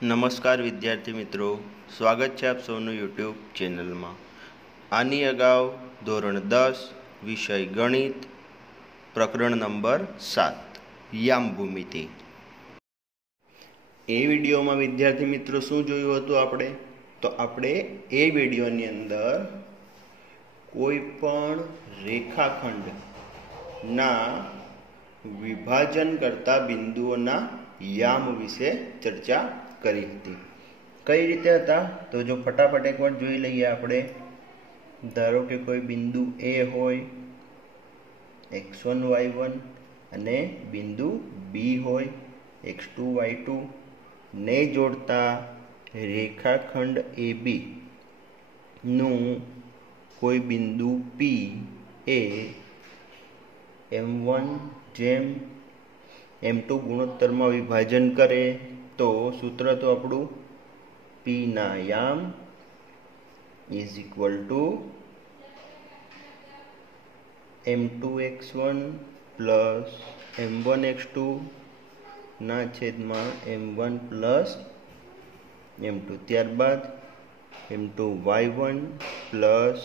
નમસ્કાર વિદ્યાર્થી મિત્રો, સ્વાગત છે આપ સૌનું યુટ્યુબ ચેનલમાં। આની અગાઉ ધોરણ 10 વિષય ગણિત પ્રકરણ નંબર 7 યામ ભૂમિતિ એ વિડીયોમાં વિદ્યાર્થી મિત્રો શું જોયું હતું આપણે? તો આપણે એ વિડીયોની અંદર કોઈ પણ રેખાખંડના વિભાજન કરતા બિંદુઓના યામ વિશે ચર્ચા કરી હતી। કઈ રીતે હતા તો જો ફટાફટ એકવાર જોઈ લઈએ આપણે। ધારો કે કોઈ બિંદુ એ હોય x1 y1 અને બિંદુ બી હોય x2 y2 ને જોડતા રેખાખંડ AB નું કોઈ બિંદુ P એ m1 જેમ m2 ગુણોત્તરમાં વિભાજન કરે તો સૂત્ર તો આપણું P ના યામ is equal to m2x1 plus m1x2 ના છેદમાં m1 પ્લસ m2, ત્યારબાદ m2y1 પ્લસ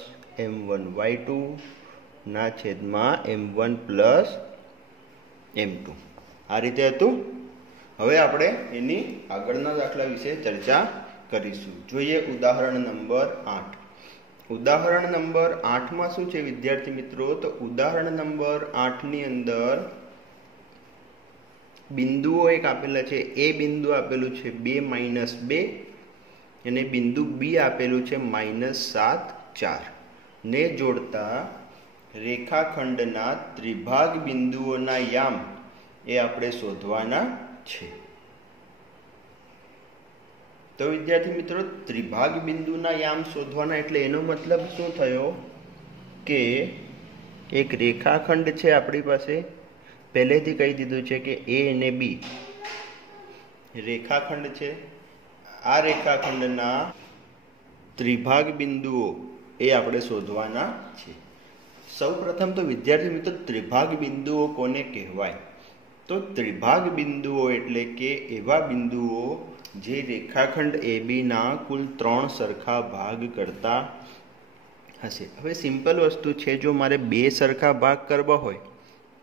m1y2 ના છેદમાં m1 પ્લસ m2। આ રીતે હતું। હવે આપણે એની આગળના દાખલા વિશે ચર્ચા કરીશું। જોઈએ ઉદાહરણ નંબર 8। ઉદાહરણ નંબર 8 માં શું છે વિદ્યાર્થી મિત્રો? તો ઉદાહરણ નંબર 8 ની અંદર બિંદુઓ એક આપેલા છે। એ બિંદુ આપેલું છે 2 -2 અને બિંદુ બી આપેલું છે -7 4 ને જોડતા રેખાખંડના ત્રિભાગ બિંદુઓના યામ એ આપણે શોધવાના છે। તો વિદ્યાર્થી મિત્રો ત્રિભાગ બિંદુના યામ શોધવાના એટલે એનો મતલબ શું થયો કે એક રેખાખંડ છે આપણી પાસે, પહેલેથી કહી દીધું છે કે એ અને બી રેખાખંડ છે। આ રેખાખંડના ત્રિભાગ બિંદુઓ એ આપણે શોધવાના છે। સૌ પ્રથમ તો વિદ્યાર્થી મિત્રો ત્રિભાગ બિંદુઓ કોને કહેવાય? તો ત્રિભાગ બિંદુઓ એટલે કે એવા બિંદુઓ જે રેખાખંડ ABના કુલ 3 સરખા ભાગ કરતા હશે। હવે સિમ્પલ વસ્તુ છે, જો મારે 2 સરખા ભાગ કરવા હોય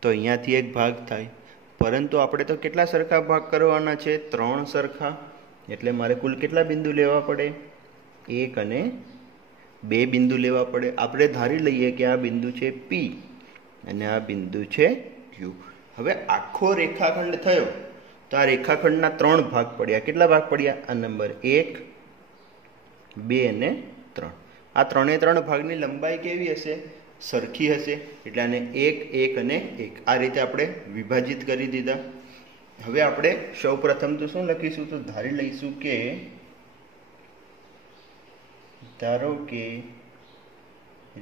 તો અહીંયાથી એક ભાગ થાય, પરંતુ આપણે તો કેટલા સરખા ભાગ કરવાના છે? 3 સરખા। એટલે મારે કુલ કેટલા બિંદુ લેવા પડે? 1 અને 2 બિંદુ લેવા પડે। આપણે ધારી લઈએ કે આ બિંદુ છે P અને આ બિંદુ છે Q। હવે આખો રેખાખંડ થયો તો આ રેખાખંડના 3 ભાગ પડ્યા। કેટલા ભાગ પડ્યા? આ નંબર 1 2 અને 3। આ 3 ભાગની લંબાઈ કેવી હશે? સરખી હશે। એટલે આને 1 1 અને 1 આ રીતે આપણે વિભાજિત કરી દીધા। હવે આપણે સૌ પ્રથમ તો શું લખીશું? તો ધારી લઈશું કે ધારો કે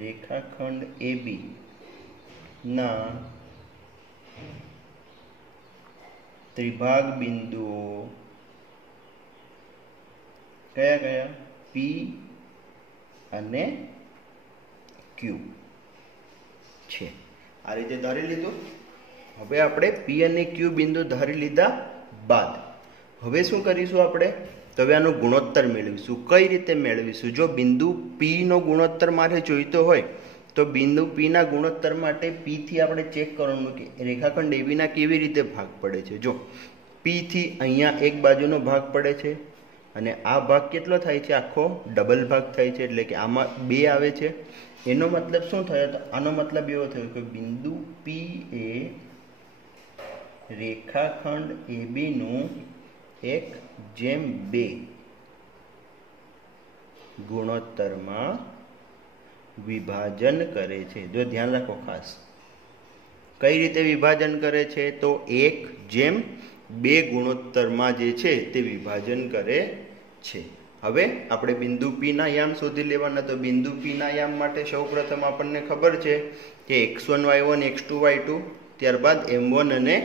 રેખાખંડ AB ના ત્રિભાગ બિંદુઓ કયા કયા? P અને Q છે। આ રીતે ધારી લીધું। હવે આપણે P અને Q બિંદુ ધારી લીધા બાદ હવે શું કરીશું આપણે? તો હવે આનો ગુણોત્તર મેળવીશું। કઈ રીતે મેળવીશું? જો બિંદુ P નો ગુણોત્તર મારે જોઈતો હોય તો બિંદુ P ના ગુણોત્તર માટે P થી આપણે ચેક કરવાનું કે રેખાખંડ AB ના કેવી રીતે ભાગ પડે છે। જો P થી અહીંયા એક બાજુનો ભાગ પડે છે અને આ ભાગ કેટલો થાય છે? આખો ડબલ ભાગ થાય છે, એટલે કે આમાં 2 આવે છે। એનો મતલબ શું થયો? તો આનો મતલબ એવો થયો કે બિંદુ P એ રેખાખંડ AB નું 1/2 ગુણોત્તરમાં વિભાજન કરે છે। જો ધ્યાન રાખો ખાસ, કઈ રીતે વિભાજન કરે છે? તો 1/2 ગુણોત્તરમાં જે છે તે વિભાજન કરે છે। હવે આપણે બિંદુ P ના યામ શોધી લેવાના। તો બિંદુ P ના યામ માટે સૌપ્રથમ આપણને ખબર છે કે x1 y1 x2 y2 ત્યારબાદ m1 અને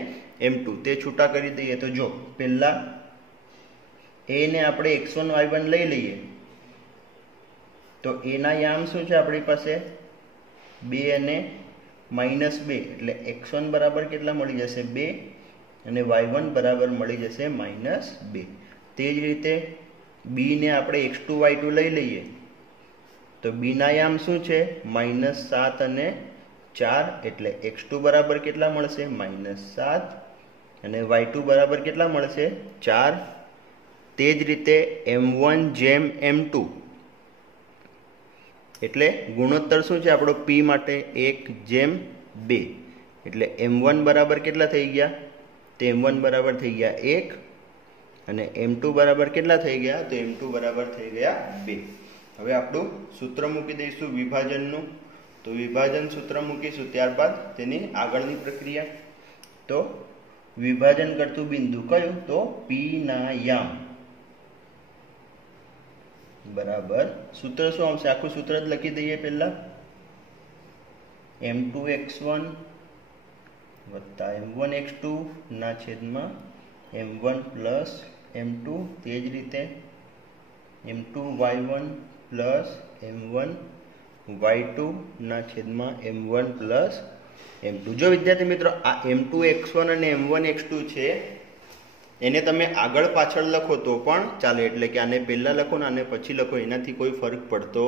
m2 તે છૂટા કરી દઈએ। તો જો પહેલા a ને આપણે x1 y1 લઈ લઈએ તો a ના યામ શું છે આપણી પાસે? 2 અને -2 એટલે x1 બરાબર કેટલા મળી જશે? 2 અને y1 બરાબર મળી જશે -2। તે જ રીતે બી ને આપણે x2y2 લઈ લઈએ તો બીના યામ શું છે -7 અને 4 એટલે x2 બરાબર કેટલા મળશે -7 અને y2 બરાબર કેટલા મળશે 4. તે જ રીતે m1 જેમ m2 એટલે ગુણોત્તર શું છે આપણો p માટે 1 જેમ 2 એટલે m1 બરાબર કેટલા થઈ ગયા તો m1 બરાબર થઈ ગયા 1 અને m2 બરાબર કેટલા થઈ ગયા તો m2 બરાબર થઈ ગયા 2. હવે આપણું સૂત્ર મૂકી દઈશું વિભાજનનું તો વિભાજન સૂત્ર મૂકીશું ત્યારબાદ તેની આગળની પ્રક્રિયા. તો વિભાજન કરતું બિંદુ કયું તો p ના યામ બરાબર સૂત્ર શું આવશે આખું સૂત્ર જ લખી દઈએ પહેલા m2x1 વત્તા m1x2 ના છેદમાં m1 પ્લસ m2 તે જ રીતે m2y1 પ્લસ m1y2 ના છેદમાં m1 પ્લસ m2. જો વિદ્યાર્થી મિત્રો આ m2x1 અને m1x2 છે એને તમે આગળ પાછળ લખો તો પણ ચાલે એટલે કે આને પહેલા લખો ને આને પછી લખો એનાથી કોઈ ફરક પડતો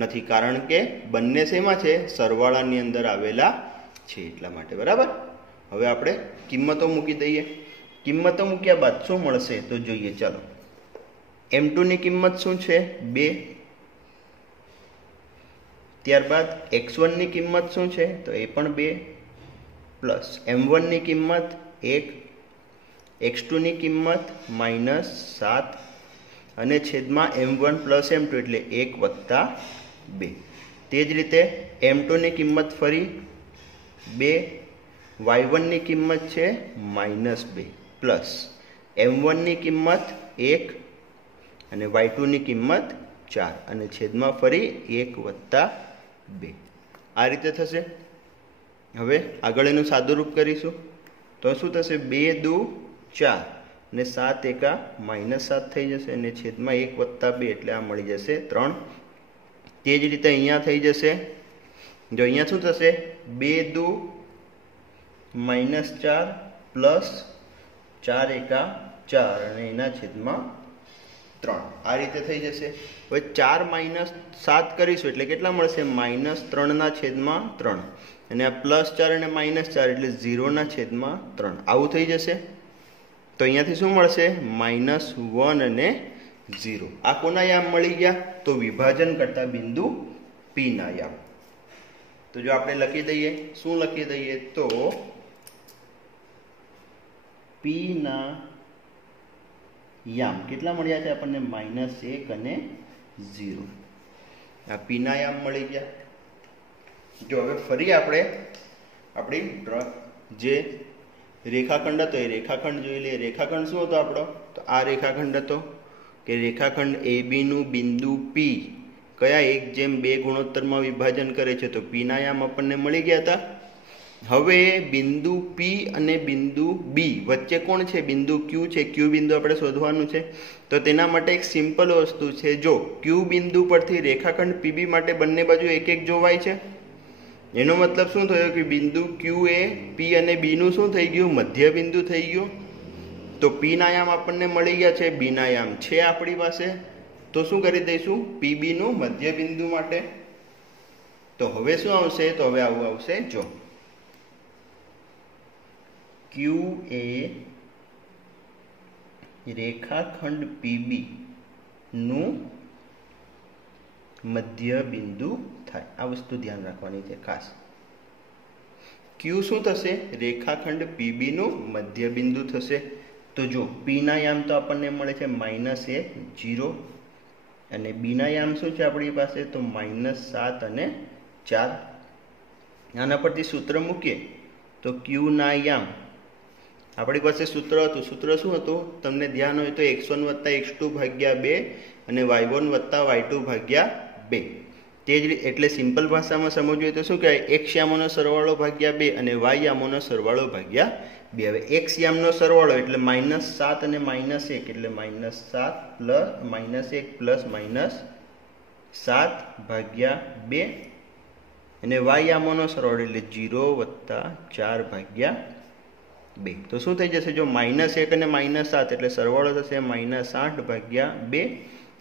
નથી કારણ કે બંને શેમાં છે સરવાળાની અંદર આવેલા છે એટલા માટે બરાબર. હવે આપણે કિંમતો મૂકી દઈએ. કિંમતો મૂક્યા બાદ શું મળશે તો જોઈએ ચાલો. m2 ની કિંમત શું છે 2. ત્યારબાદ x1 ની કિંમત શું છે તો એ પણ 2 પ્લસ m1 ની કિંમત 1 x2 ની કિંમત -7 અને છેદમાં m1 પ્લસ m2 એટલે 1 વત્તા 2. તે જ રીતે m2 ની કિંમત ફરી 2 y1 ની કિંમત છે -2 પ્લસ m1 ની કિંમત 1 અને y2 ની કિંમત 4 અને છેદમાં ફરી 1 વત્તા 2. આ રીતે થશે. હવે આગળ એનું સાદુરૂપ કરીશું તો શું થશે 2 દુ 4 અને 7 એકા -7 થઈ જશે અને છેદમાં 1 વત્તા 2 એટલે આ મળી જશે 3. તે જ રીતે અહીંયા થઈ જશે. જો અહીંયા શું થશે 2 દુ -4 પ્લસ 4 એકા 4 અને એના છેદમાં 3 આ રીતે થઈ જશે. હવે 4 - 7 કરીશું એટલે કેટલા મળશે -3 ના છેદમાં 3 અને આ +4 અને -4 એટલે 0 ના છેદમાં 3 આવું થઈ જશે. તો અહીંયાથી શું મળશે -1 અને 0. આ કોના યામ મળી ગયા તો વિભાજન કરતા બિંદુ p ના યામ. તો જો આપણે લખી દઈએ શું લખી દઈએ તો p ના યામ કેટલા મળ્યા છે આપણને -1 અને 0. આ p ના યામ મળી ગયા. જો હવે ફરી આપણે આપણી જે રેખાખંડ હતો એ રેખાખંડ જોઈ લઈએ. રેખાખંડ શું હતો આપણો તો આ રેખાખંડ હતો કે રેખાખંડ AB નું બિંદુ P કયા 1:2 ગુણોત્તરમાં વિભાજન કરે છે તો P ના યામ આપણને મળી ગયા હતા. હવે બિંદુ P અને બિંદુ B વચ્ચે કોણ છે બિંદુ Q છે. Q બિંદુ આપણે શોધવાનું છે તો તેના માટે એક સિમ્પલ વસ્તુ છે. જો Q બિંદુ પરથી રેખાખંડ PB માટે બંને બાજુ એક એક જોવાય છે એનો મતલબ શું થયો કે બિંદુ Q એ P અને B નું શું થઈ ગયું મધ્ય બિંદુ થઈ ગયું. તો P ના યામ આપણને મળી ગયા છે. B ના યામ છે આપણી પાસે તો શું કરી દઈશું PB નું મધ્ય બિંદુ માટે. તો હવે શું આવશે તો હવે આવું આવશે જો Q એ રેખાખંડ PB નું મધ્ય બિંદુ થાય. આ વસ્તુ ધ્યાન રાખવાની છે ખાસ. Q શું થશે રેખાખંડ PB નું મધ્ય બિંદુ થશે. તો જો P ના યામ તો આપણને મળે છે -1 0 અને B ના યામ શું છે આપણી પાસે તો -7 અને 4. આના પરથી સૂત્ર મૂકીએ તો Q ના યામ આપણી પાસે સૂત્ર હતું. સૂત્ર શું હતું તમને ધ્યાન હોય તો x1 + x2 ભાગ્યા 2 અને y1 + y2 ભાગ્યા 2. તે જ એટલે સિમ્પલ ભાષામાં સમજવું હોય તો શું કહેવાય x યામોનો સરવાળો ભાગ્યા 2 અને y યામોનો સરવાળો ભાગ્યા 2. હવે x યામનો સરવાળો એટલે -7 અને -1 એટલે -1 પ્લસ -7 ભાગ્યા 2 અને y યામોનો સરવાળો એટલે 0 + 4 ભાગ્યા 2। तो શું થઈ જશે? જો -1 અને -7 એટલે સરવાળો થશે -8 ભાગ્યા 2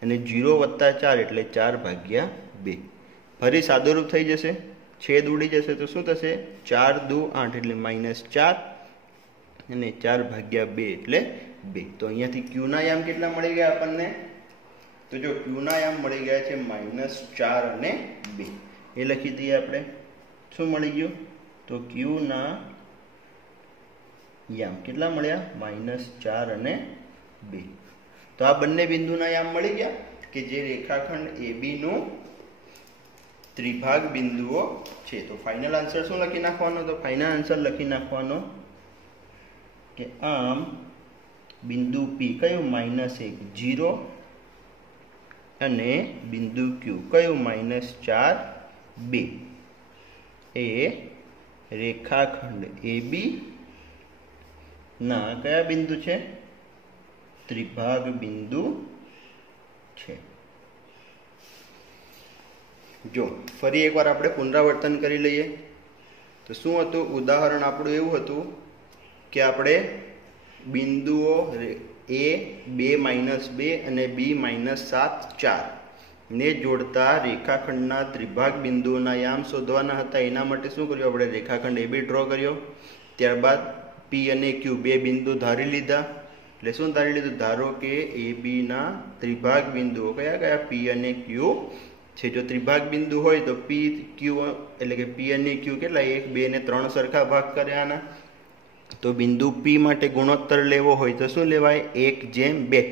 અને 0 વત્તા 4 એટલે 4 ભાગ્યા 2। ફરી સાદુરૂપ થઈ જશે, છેદ ઉડી જશે તો શું થશે? 4 દુ 8 એટલે -4 અને 4 ભાગ્યા 2 એટલે 2। તો અહીંયાથી ક્યુના યામ કેટલા મળી ગયા આપણને? તો જો ક્યુના યામ મળી ગયા છે -4 અને 2। એ લખી દઈએ આપણે। શું મળી ગયું? તો ક્યુના યામ કેટલા મળ્યા? -4 અને 2। તો આ બંને બિંદુના યામ મળી ગયા કે જે રેખાખંડ AB નું ત્રિભાગ બિંદુઓ છે। તો ફાઇનલ આન્સર શું લખી નાખવાનો? તો ફાઇનલ આન્સર લખી નાખવાનો કે આમ બિંદુ P કયું? -1 0 અને બિંદુ Q કયું? -4 2 એ રેખાખંડ AB ના કયા બિંદુ છે? ત્રિભાગ બિંદુ છે। જો ફરી એકવાર આપણે પુનરાવર્તન કરી લઈએ તો શું હતું? ઉદાહરણ આપણું એવું હતું કે આપણે બિંદુઓ A 2 - 2 અને B -7 4 ને જોડતા રેખાખંડના ત્રિભાગ બિંદુઓના યામ શોધવાના હતા। એના માટે શું કર્યું? આપણે રેખાખંડ AB ડ્રો કર્યો, ત્યારબાદ P અને Q બે બિંદુ ધારી લીધા। એટલે શું ધારી લીધું? ધારો કે AB ના ત્રિભાગ બિંદુઓ કયા કયા? P અને Q છે। જો ત્રિભાગ બિંદુ હોય તો P Q એટલે કે P અને Q કેટલા? 1 2 ને 3 સરખા ભાગ કર્યાના। તો બિંદુ P માટે ગુણોત્તર લેવો હોય તો શું લેવાય? 1/2।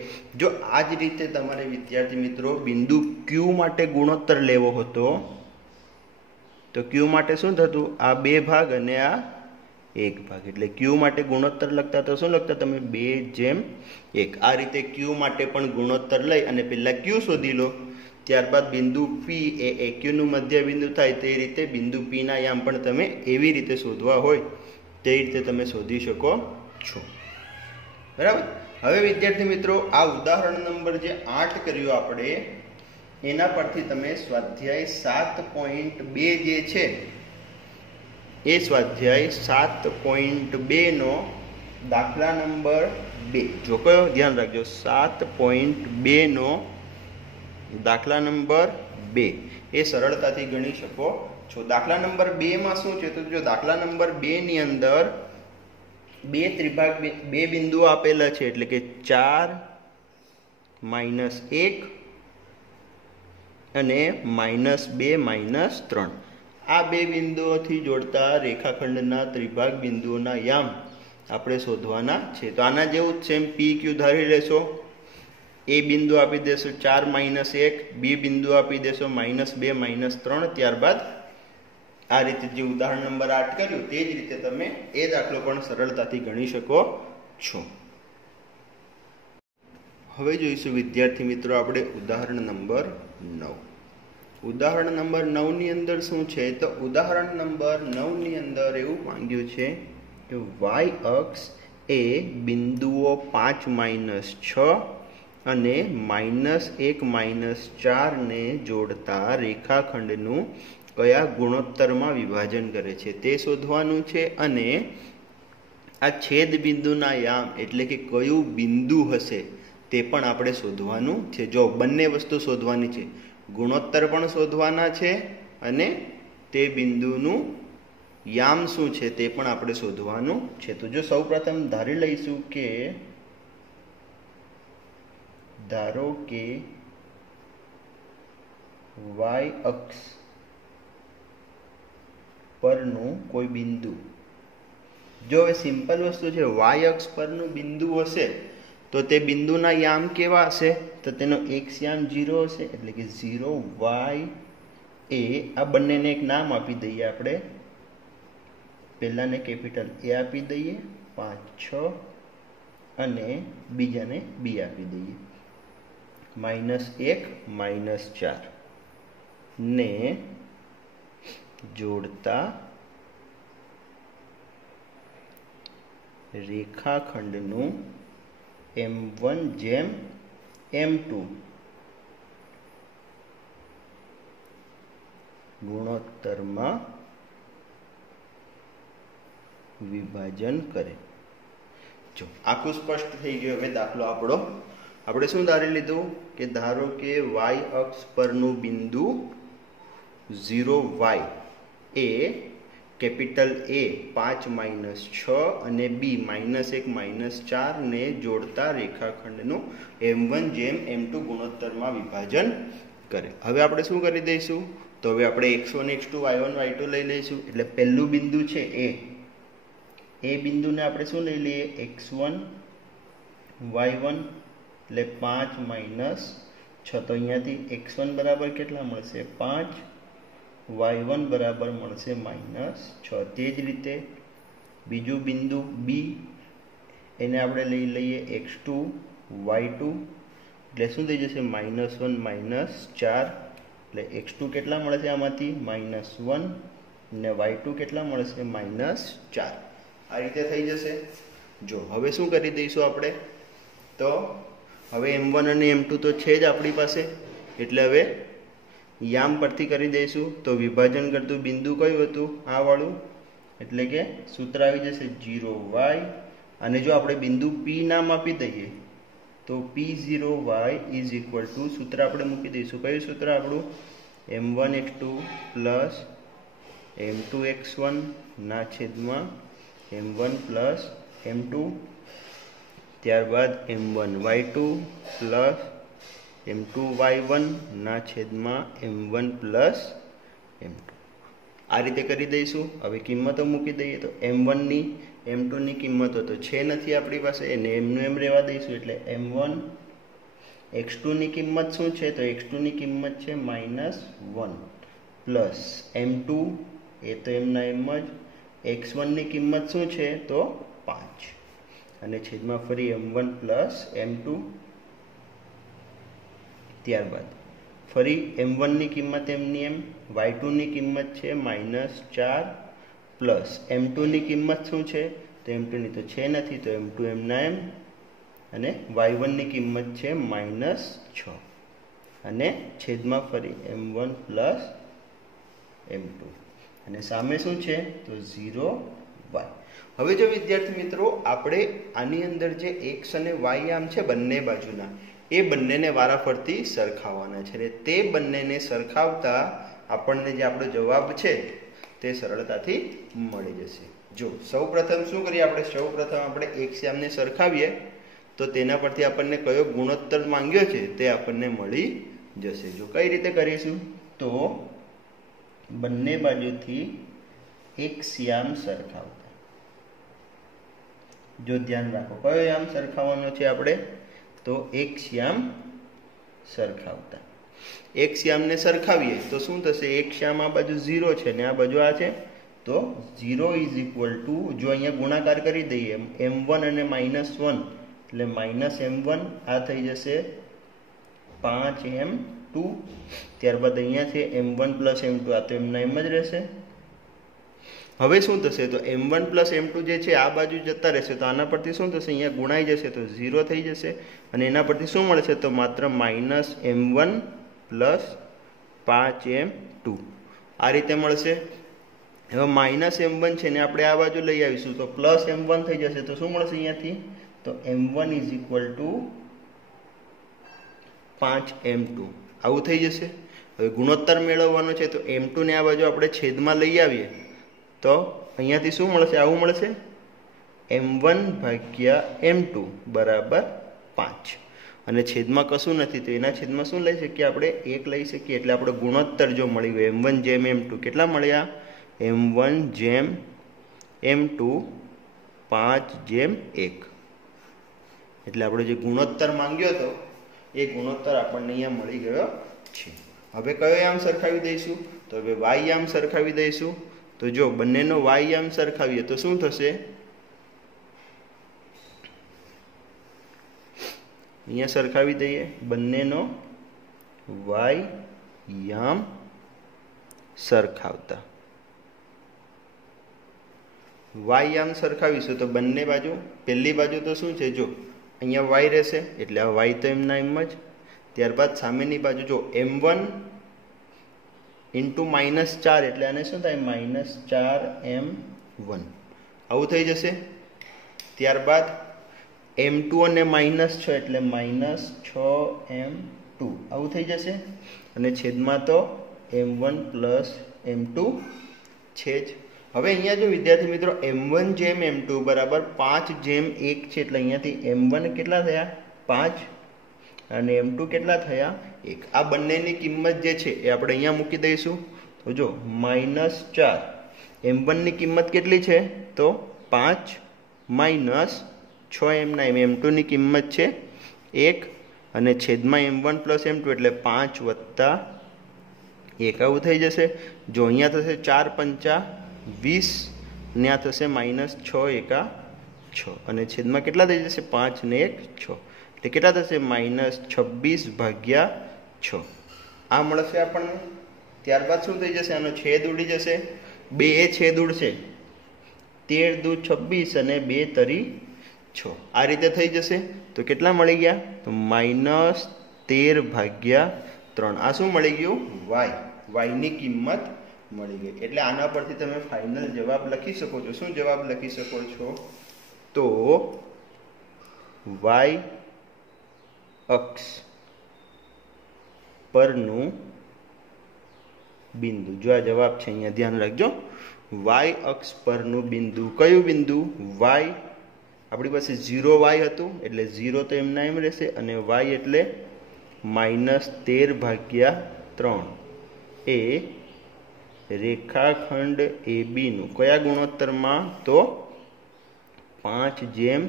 જો આ જ રીતે તમારે વિદ્યાર્થી મિત્રો બિંદુ Q માટે ગુણોત્તર લેવો હતો તો Q માટે શું થતું? આ 2 ભાગ અને આ 1 ભાગ। એટલે Q માટે ગુણોત્તર લખતા તો શું લખતા તમે? 2/1। આ રીતે Q માટે પણ ગુણોત્તર લઈ અને પહેલા Q શોધી લો, ત્યારબાદ બિંદુ P એ AQ નું મધ્ય બિંદુ થાય તે રીતે બિંદુ P ના યામ પણ તમે એવી રીતે શોધવા હોય તે રીતે તમે શોધી શકો છો। બરાબર। હવે વિદ્યાર્થી મિત્રો આ ઉદાહરણ નંબર જે 8 કર્યું આપણે એના પરથી તમે સ્વાધ્યાય 7.2 જે છે એ સ્વાધ્યાય 7.2 નો દાખલા નંબર 2 જો કયો? ધ્યાન રાખજો, 7.2 નો દાખલા નંબર 2 એ સરળતાથી ગણી શકો છો। દાખલા નંબર 2 માં શું છે? તો જો દાખલા નંબર 2 ની અંદર બે બિંદુઓ આપેલા છે, એટલે કે 4 -1 અને -2 -3 આ બે બિંદુઓથી જોડતા રેખાખંડના ત્રિભાગ બિંદુઓના યામ આપણે શોધવાના છે। તો આના જેવું જ સેમ PQ ધારી લેશો। A બિંદુ આપી દેશો 4 -1, B બિંદુ આપી દેશો -2 -3। ત્યારબાદ આ રીતે જે ઉદાહરણ નંબર 8 કર્યું તે જ રીતે તમે એ દાખલો પણ સરળતાથી ગણી શકો છો। હવે જોઈશું વિદ્યાર્થી મિત્રો આપણે ઉદાહરણ નંબર 9। ઉદાહરણ નંબર 9 ની અંદર શું છે? તો ઉદાહરણ નંબર 9 ની અંદર એવું માંગ્યું છે કે y અક્ષ એ બિંદુઓ 5 - 6 અને -1 -4 ને જોડતા રેખાખંડનું કયા ગુણોત્તરમાં વિભાજન કરે છે તે શોધવાનું છે। અને આ છેદ બિંદુના યામ એટલે કે કયું બિંદુ હશે તે પણ આપણે શોધવાનું છે। જો બંને વસ્તુ શોધવાની છે, ગુણોત્તર પણ શોધવાના છે અને તે બિંદુનું યામ શું છે તે પણ આપણે શોધવાનું છે। તો જો સૌપ્રથમ ધારી લઈશું કે ધારો કે y અક્ષ પરનું કોઈ બિંદુ, જો હવે સિમ્પલ વસ્તુ છે, y અક્ષ પરનું બિંદુ હશે તો તે બિંદુના યામ કેવા હશે? તો તેનો x યામ 0 હશે, એટલે કે 0 y a। આ બંનેને એક નામ આપી દઈએ આપણે, પહેલાને કેપિટલ A આપી દઈએ 5 6 અને બીજાને B આપી દઈએ -1 -4 ને જોડતા રેખાખંડનું m1 m2 ગુણોત્તરમાં વિભાજન કરે। જો આખું સ્પષ્ટ થઈ ગયું. હવે દાખલો આપણો આપણે શું ધારી લીધું કે ધારો કે વાય અક્ષ પરનું બિંદુ 0y એ કેપિટલ A 5 - 6 અને B -1 - 4 ને જોડતા રેખાખંડનું m1/m2 ગુણોત્તરમાં વિભાજન કરે. હવે આપણે શું કરી દઈશું? તો હવે આપણે x1 x2 y1 y2 લઈ લઈશું. એટલે પહેલું બિંદુ છે એ બિંદુને આપણે શું લઈ લઈએ? x1 y1 એટલે 5 - 6. તો અહીંયાથી x1 બરાબર કેટલા મળશે? 5. y1 બરાબર મળશે -6. તે જ રીતે બીજું બિંદુ B એને આપણે લઈ લઈએ x2 y2 એટલે શું થઈ જશે? -1 -4. એટલે x2 કેટલા મળશે આમાંથી? -1 ને y2 કેટલા મળશે? -4. આ રીતે થઈ જશે. જો હવે શું કરી દઈશું આપણે? તો હવે m1 અને m2 તો છે જ આપણી પાસે, એટલે હવે યામ પરથી કરી દઈશું. તો વિભાજન કરતું બિંદુ કયું હતું? આ વાળું. એટલે કે સૂત્ર આવી જશે 0y. અને જો આપણે બિંદુ P નામ આપી દઈએ તો P0y ઇઝ ઇક્વલ ટુ સૂત્ર આપણે મૂકી દઈશું. કયું સૂત્ર આપણું? m1x2 પ્લસ m2x1 ના છેદમાં m1 પ્લસ m2. ત્યારબાદ m1y2 પ્લસ m2y1 ના છેદમાં m1 પ્લસ m2. આ રીતે કરી દઈશું. હવે કિંમતો મૂકી દઈએ તો m1 ની m2 ની કિંમતો તો છે નથી આપણી પાસે, એને એમનું એમ રહેવા દઈશું. એટલે m1 x2 ની કિંમત શું છે? તો x2 ની કિંમત છે -1 પ્લસ m2 એ તો એમના એમ જ. x1 ની કિંમત શું છે? તો 5 અને છેદમાં ફરી m1 પ્લસ m2. ત્યારબાદ ફરી m1 ની કિંમત એમની એમ, y2 ની કિંમત છે -4 પ્લસ m2 ની કિંમત શું છે? તો m2 ની તો છે નથી, તો m2 એમના એમ. અને y1 ની કિંમત છે -6 અને છેદમાં ફરી m1 પ્લસ m2 અને સામે શું છે? તો 0y. હવે જો વિદ્યાર્થી મિત્રો આપણે આની અંદર જે x અને y આમ છે બંને બાજુના, એ બંનેને વારાફરતી સરખાવવાના છે. અને તે બંનેને સરખાવતા આપણને જે આપણો જવાબ છે તે સરળતાથી મળી જશે. જો સૌપ્રથમ શું કરીએ આપણે? સૌપ્રથમ આપણે x આમને સરખાવીએ તો તેના પરથી આપણને કયો ગુણોત્તર માંગ્યો છે તે આપણને મળી જશે. જો કઈ રીતે કરીશું? તો બંને બાજુથી x યામ સરખાવતા. જો ધ્યાન રાખો કયો યામ સરખાવવાનો છે આપણે? તો x યામ સરખાવતા. x યામને સરખાવીએ તો શું થશે? x યામ આ બાજુ 0 છે ને આ બાજુ આ છે, તો 0 ઇઝ ઇક્વલ ટુ, જો અહીંયા ગુણાકાર કરી દઈએ m1 અને -1 એટલે -m1 આ થઈ જશે 5m2. ત્યારબાદ અહીંયા છે m1 પ્લસ m2 આ તો એમના એમ જ રહેશે. હવે શું થશે? તો m1 પ્લસ m2 જે છે આ બાજુ જતા રહેશે, તો આના પરથી શું થશે? અહીંયા ગુણાઈ જશે તો 0 થઈ જશે. અને એના પરથી શું મળશે? તો માત્ર -m1 પ્લસ 5m2 આ રીતે મળશે. હવે -m1 છે ને આપણે આ બાજુ લઈ આવીશું તો પ્લસ m1 થઈ જશે. તો શું મળશે અહીંયાથી? તો m1 is equal to 5m2 આવું થઈ જશે. હવે ગુણોત્તર મેળવવાનો છે તો m2 ને આ બાજુ આપણે છેદમાં લઈ આવીએ તો અહીંયાથી શું મળશે? આવું મળશે m1/m2 બરાબર 5. અને છેદમાં કશું નથી તો એના છેદમાં શું લઈ શકીએ આપણે? 1 લઈ શકીએ. એટલે આપણો ગુણોત્તર જો મળી ગયો m1/m2 કેટલા મળ્યા? m1/m2 5/1. એટલે આપણો જે ગુણોત્તર માંગ્યો હતો એ ગુણોત્તર આપણને અહીંયા મળી ગયો છે. હવે કયો યામ સરખાવી દઈશું? તો હવે y યામ સરખાવી દઈશું. તો જો બંનેનો y યામ સરખાવીએ તો શું થશે? અહીંયા સરખાવી દઈએ બંનેનો y યામ સરખાવતા. y યામ સરખાવીશું તો બંને બાજુ, પહેલી બાજુ તો શું છે? જો અહીંયા y રહેશે એટલે આ y તો એમના એમ જ. ત્યારબાદ સામેની બાજુ જો m1 ઇન્ટુ -4 એટલે આને શું થાય? -4m1 આવું થઈ જશે. ત્યારબાદ m2 અને -6 એટલે -6m2 આવું થઈ જશે અને છેદમાં તો m1 + m2 છે જ. હવે અહીંયા જો વિદ્યાર્થી મિત્રો m1 જેમ m2 બરાબર 5 જેમ 1 છે એટલે અહીંયાથી m1 કેટલા થયા 5 અને m2 કેટલા થયા 1. આ બંનેની કિંમત જે છે એ આપણે અહીંયા મૂકી દઈશું. તો જો -4 m1 ની કિંમત કેટલી છે તો 5 -6m m2 ની કિંમત છે 1 અને છેદમાં m1 + m2 એટલે 5 + 1 આવું થઈ જશે. જો અહીંયા થશે 4 × 5 = 20 ત્યાં થશે -6 × 6 અને છેદમાં કેટલા થઈ જશે 5 ને 1 6 એટલે કેટલા થશે -26/6. આ મળશે આપણને. ત્યારબાદ શું થઈ જશે આનો છેદ ઉડી જશે 2 એ છેદ ઉડશે 13 દુ 26 અને 2 તરી 6 આ રીતે થઈ જશે. તો કેટલા મળી ગયા તો -13/3. આ શું મળી ગયું y ની કિંમત મળી ગઈ. એટલે આના પરથી તમે ફાઇનલ જવાબ લખી શકો છો. શું જવાબ લખી શકો છો તો y અક્ષ પરનું બિંદુ. જો આ જવાબ છે અહીંયા ધ્યાન રાખજો. y અક્ષ પરનું બિંદુ કયું બિંદુ y આપણી પાસે 0y હતું એટલે 0 તો એમના એમ રહેશે અને y એટલે -13/3 એ રેખાખંડ AB નું કયા ગુણોત્તરમાં તો 5:1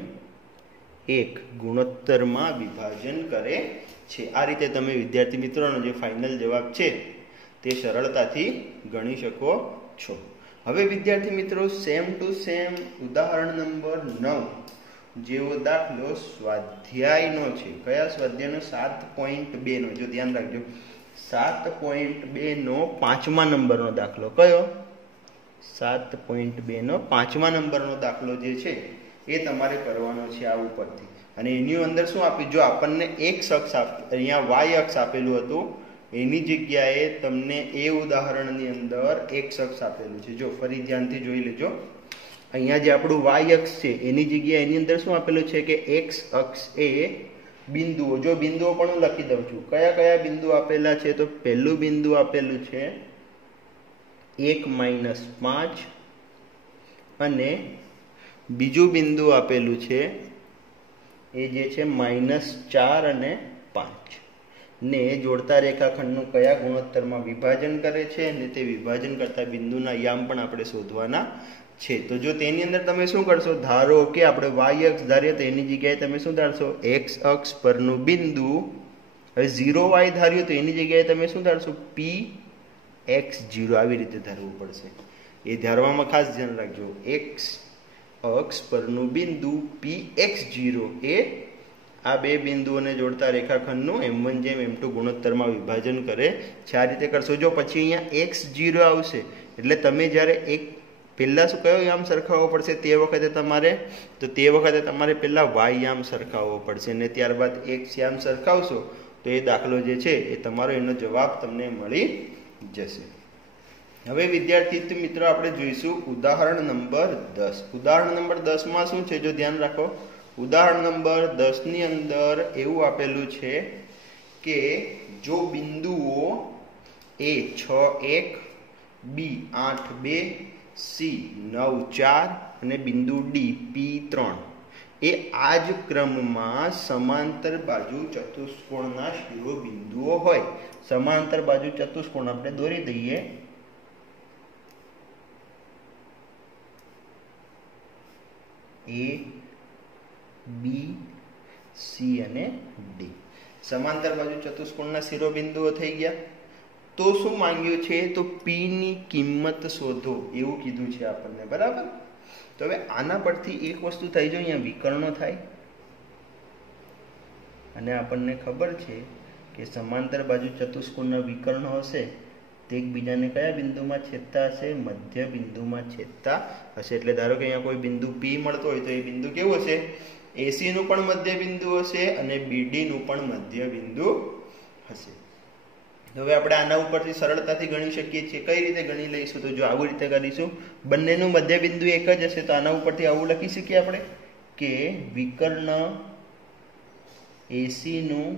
ગુણોત્તરમાં વિભાજન કરે છે. આ રીતે તમે વિદ્યાર્થી મિત્રોનો જે ફાઇનલ જવાબ છે તે સરળતાથી ગણી શકો છો. હવે વિદ્યાર્થી મિત્રો સેમ ટુ સેમ ઉદાહરણ નંબર 9 જેવો દાખલો સ્વાધ્યાયનો છે. કયા સ્વાધ્યાયનો 7.2 નો. જો ધ્યાન રાખજો 7.2 નો 5મા નંબરનો દાખલો. કયો 7.2 નો 5મા નંબરનો દાખલો જે છે એ તમારે કરવાનો છે આ ઉપરથી. અને એની અંદર શું આપ્યું જો આપણને x અક્ષ અહીંયા y અક્ષ આપેલું હતું એની જગ્યાએ તમને એ ઉદાહરણની અંદર x અક્ષ આપેલું છે. જો ફરી ધ્યાનથી જોઈ લેજો. અહીંયા જે આપણું y અક્ષ છે એની જગ્યાએ એની અંદર શું આપેલું છે કે x અક્ષ એ બિંદુઓ. જો બિંદુઓ પણ હું લખી દઉં છું. કયા કયા બિંદુ આપેલા છે તો પહેલું બિંદુ આપેલું છે 1 - 5 અને બીજું બિંદુ આપેલું છે એ જે છે -4 અને 5 ને જોડતા રેખાખંડનું કયા ગુણોત્તરમાં વિભાજન કરે છે અને તે વિભાજન કરતા બિંદુના યામ પણ આપણે શોધવાના છે. તો જો તેની અંદર તમે શું કરશો ધારો કે આપણે y અક્ષ ધારીએ તો એની જગ્યાએ તમે શું ધારશો x અક્ષ પરનું બિંદુ. હવે 0y ધાર્યું તો એની જગ્યાએ તમે શું ધારશો px0 આવી રીતે ધારવું પડશે. એ ધારવામાં ખાસ ધ્યાન રાખજો. x અક્ષ પરનું બિંદુ px0 એ આ બે બિંદુઓને જોડતા રેખાખંડનું m1 જેમ m2 ગુણોત્તરમાં વિભાજન કરે છે. આ રીતે કરશો. જો પછી અહીંયા x0 આવશે એટલે તમે જ્યારે એક પહેલા શું કયો યામ સરખાવવો પડશે તે વખતે તમારે પહેલા y યામ સરખાવવો પડશે અને ત્યારબાદ x યામ સરખાવશો તો એ દાખલો જે છે એ તમારો એનો જવાબ તમને મળી જશે. હવે વિદ્યાર્થી મિત્રો આપણે જોઈશું ઉદાહરણ નંબર 10. ઉદાહરણ નંબર 10 માં શું છે જો ધ્યાન રાખો. ઉદાહરણ નંબર 10 ની અંદર એવું આપેલું છે કે જો બિંદુઓ a 6:1 b 8:2 c 9:4 અને બિંદુ d p3 એ આ જ ક્રમમાં સમાંતર બાજુ ચતુષ્કોણના શિરોબિંદુઓ હોય. સમાંતર બાજુ ચતુષ્કોણ આપણે દોરી દઈએ. a b c અને d સમાંતર બાજુ ચતુષ્કોણના શિરોબિંદુઓ થઈ ગયા. તો શું માંગ્યું છે તો p ની કિંમત શોધો એવું કીધું છે આપણને. બરાબર. તો હવે આના પરથી એક વસ્તુ થઈ જાય અહીંયા વિકર્ણો થાય અને આપણને ખબર છે કે સમાંતર બાજુ ચતુષ્કોણના વિકર્ણો હશે તે એકબીજાને કયા બિંદુમાં છેદતા હશે મધ્ય બિંદુમાં છેદતા હશે. એટલે ધારો કે અહીંયા કોઈ બિંદુ p મળતો હોય તો એ બિંદુ કેવું હશે AC નું પણ મધ્ય બિંદુ હશે અને BD નું પણ મધ્ય બિંદુ હશે. હવે આપણે આના ઉપરથી સરળતાથી ગણી શકીએ છીએ. કઈ રીતે ગણી લઈશું તો જો આવી રીતે કરીશું. બંનેનું મધ્ય બિંદુ એક જ હશે તો આના ઉપરથી આવું લખી શકીએ આપણે કે વિકર્ણ એસી નું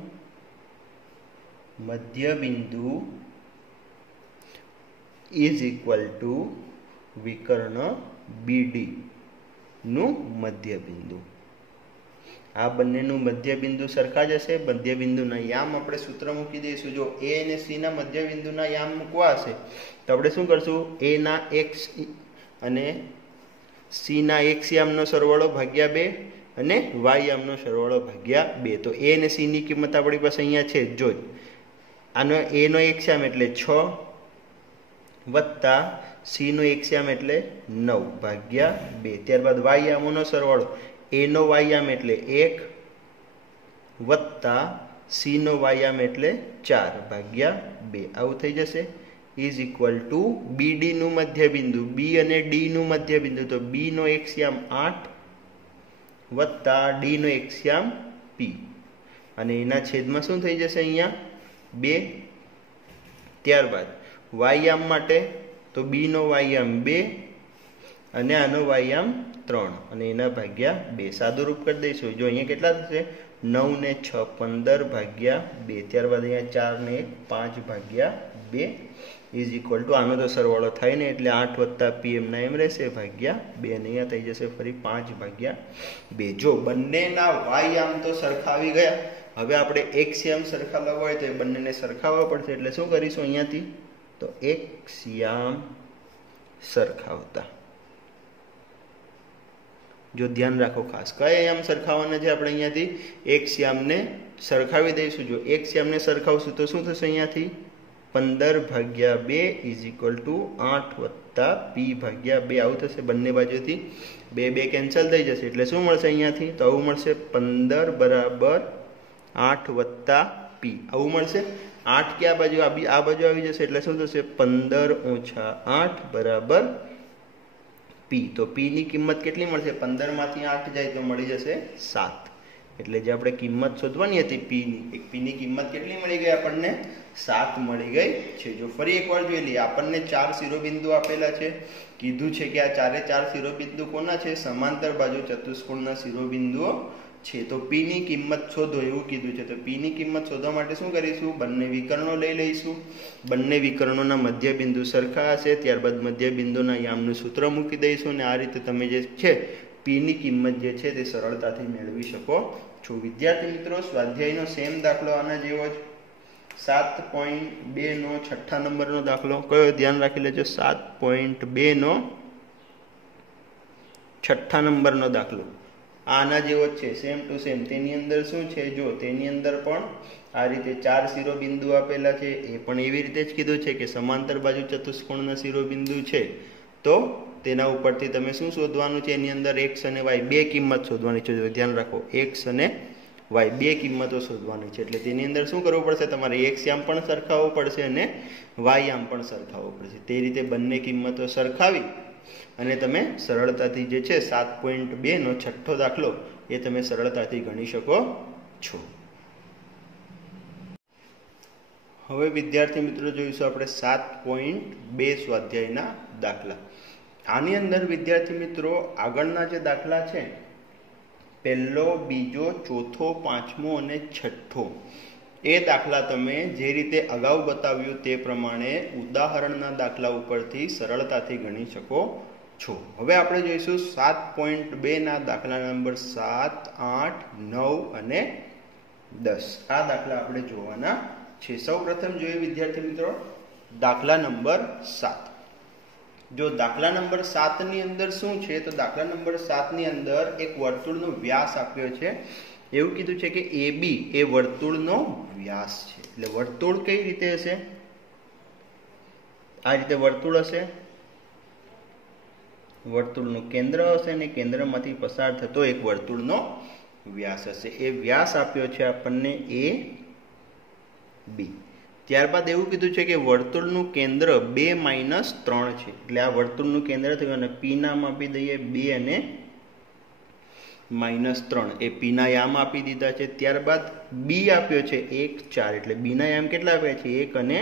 મધ્ય બિંદુ ઇઝ ઇક્વલ ટુ વિકર્ણ બીડી નું મધ્ય બિંદુ. આ બંનેનું મધ્ય બિંદુ સરખા જ હશે. મધ્ય બિંદુના યામ આપણે સૂત્ર મૂકી દઈશું. જો એ અને સી ના મધ્ય બિંદુના યામ મૂકવા હશે તો આપણે શું કરશું? એ ના એક્સ અને સી ના એક્સ યામનો સરવાળો ભાગ્યા 2 અને વાય યામનો સરવાળો ભાગ્યા 2. તો એ અને સી ની કિંમત આપણી પાસે અહીંયા છે. જો આનો એ નો એક્સ યામ એટલે 6 વત્તા સી નો એક્સ યામ એટલે 9 ભાગ્યા 2. ત્યારબાદ વાય યામોનો સરવાળો, એ નો વાય યામ એટલે 1 વત્તા સી નો વાય યામ એટલે 4 ભાગ્યા 2. આવું થઈ જશે. ઇઝ ઇક્વલ ટુ બીડી નું મધ્ય બિંદુ, બી અને ડી નું મધ્ય બિંદુ, તો બી નો એક્સ યામ 8 વત્તા ડી નો એક્સ યામ પી, અને એના છેદમાં શું થઈ જશે? અહીંયા 2. ત્યારબાદ વાય યામ માટે તો બી નો વાય યામ 2 અને આનો વાય યામ 3 અને એના ભાગ્યા 2. સાદુરૂપ કરી દઈશું. જો અહીંયા કેટલા થશે? 9 ને 6 15 ભાગ્યા 2. ત્યારબાદ અહીંયા 4 ને 1 5 ભાગ્યા 2 ઇઝ ઇક્વલ ટુ, આનો તો સરવાળો થાય ને એટલે 8 વત્તા પી એમના એમ રહેશે ભાગ્યા 2 અને અહીંયા થઈ જશે ફરી 5 ભાગ્યા 2. જો બંનેના વાય યામ તો સરખા આવી ગયા. હવે આપણે એક્સ યામ સરખા લાવવા હોય તો એ બંનેને સરખાવવા પડશે. એટલે શું કરીશું અહીંયાથી? તો એક્સ યામ સરખાવતા. જો ધ્યાન રાખો ખાસ, કયા યામ સરખાવવાના છે? આપણે અહીંયાથી એક્સ યામને સરખાવી દઈશું. જો એક્સ યામને સરખાવશું તો શું થશે? અહીંયાથી 15 ભાગ્યા 2 ઇઝ ઇક્વલ ટુ 8 વત્તા પી ભાગ્યા 2. આવું થશે. બંને બાજુથી 2 2 કેન્સલ થઈ જશે. એટલે શું મળશે અહીંયાથી? તો આવું મળશે 15 બરાબર 8 વત્તા પી. આવું મળશે. 8 કે આ બાજુ આવી જશે એટલે શું થશે? 15 ઓછા 8 બરાબર પી. તો પી ની કિંમત કેટલી મળશે? 15 માંથી 8 જાય તો મળી જશે 7. એટલે જે આપણે કિંમત શોધવાની હતી પી ની કિંમત કેટલી મળી ગઈ આપણને? 7 મળી ગઈ છે. જો ફરી એકવાર જોઈ લઈએ, આપણને 4 શિરોબિંદુ આપેલા છે. કીધું છે કે આ 4 શિરોબિંદુ કોના છે? સમાંતર બાજુ ચતુષ્કોણના શિરોબિંદુઓ છે. તો પી ની કિંમત શોધો એવું કીધું છે. તો પી ની કિંમત શોધવા માટે શું કરીશું? બંને વિકર્ણો લઈ લઈશું. બંને વિકર્ણોના મધ્ય બિંદુ સરખા હશે. ત્યારબાદ મધ્ય બિંદુના યામનું સૂત્ર મૂકી દઈશું અને આ રીતે તમે જે છે પી ની કિંમત જે છે તે સરળતાથી મેળવી શકો છો. વિદ્યાર્થી મિત્રો, સ્વાધ્યાયનો સેમ દાખલો આના જેવો જ 7.2 નો 6 નંબરનો દાખલો કયો? ધ્યાન રાખી લેજો. 7.2 નો 6 નંબરનો દાખલો આના જેવો જ છે, સેમ ટુ સેમ. તેની અંદર શું છે? જો તેની અંદર પણ આ રીતે 4 શિરોબિંદુ આપેલા છે. એ પણ એવી રીતે જ કીધું છે કે સમાંતર બાજુ ચતુષ્કોણના શિરોબિંદુ છે. તો તેના ઉપરથી તમે શું શોધવાનું છે? એની અંદર એક્સ અને વાય 2 કિંમત શોધવાની છે. ધ્યાન રાખો, એક્સ અને વાય 2 કિંમતો શોધવાની છે. એટલે તેની અંદર શું કરવું પડશે? તમારે એક્સ યામ પણ સરખાવવો પડશે અને વાય યામ પણ સરખાવવો પડશે. તે રીતે બંને કિંમતો સરખાવી અને તમે સરળતાથી જે છે 7.2 નો 6 દાખલો એ તમે સરળતાથી ગણી શકો છો. હવે વિદ્યાર્થી મિત્રો જોઈશું આપણે 7.2 સ્વાધ્યાયના દાખલા. આની અંદર વિદ્યાર્થી મિત્રો આગળના જે દાખલા છે, પહેલો, બીજો, ચોથો, પાંચમો અને છઠ્ઠો, એ દાખલા તમે જે રીતે અગાઉ બતાવ્યું તે પ્રમાણે ઉદાહરણના દાખલા ઉપરથી સરળતાથી ગણી શકો છો. હવે આપણે જોઈશું 7.2 ના દાખલા નંબર 7, 8, 9 અને 10. આ દાખલા આપણે જોવાના છે. સૌ પ્રથમ જોઈએ વિદ્યાર્થી મિત્રો દાખલા નંબર 7. જો દાખલા નંબર 7 ની અંદર શું છે? તો દાખલા નંબર 7 ની અંદર એક વર્તુળનો વ્યાસ આપ્યો છે. એવું કીધું છે કે AB એ વર્તુળનો વ્યાસ છે. એટલે વર્તુળ કઈ રીતે હશે? આ રીતે વર્તુળ હશે. વર્તુળનું કેન્દ્ર હશે અને કેન્દ્રમાંથી પસાર થતો એક વર્તુળનો વ્યાસ હશે. એ વ્યાસ આપ્યો છે આપણને AB. ત્યારબાદ એવું કીધું છે કે વર્તુળનું કેન્દ્ર 2 - 3 છે. એટલે આ વર્તુળનું કેન્દ્ર થયું અને P નામ આપી દઈએ 2 અને -3. એ P ના યામ આપી દીધા છે. ત્યારબાદ B આપ્યો છે 1, 4. એટલે B ના યામ કેટલા આપ્યા છે? 1 અને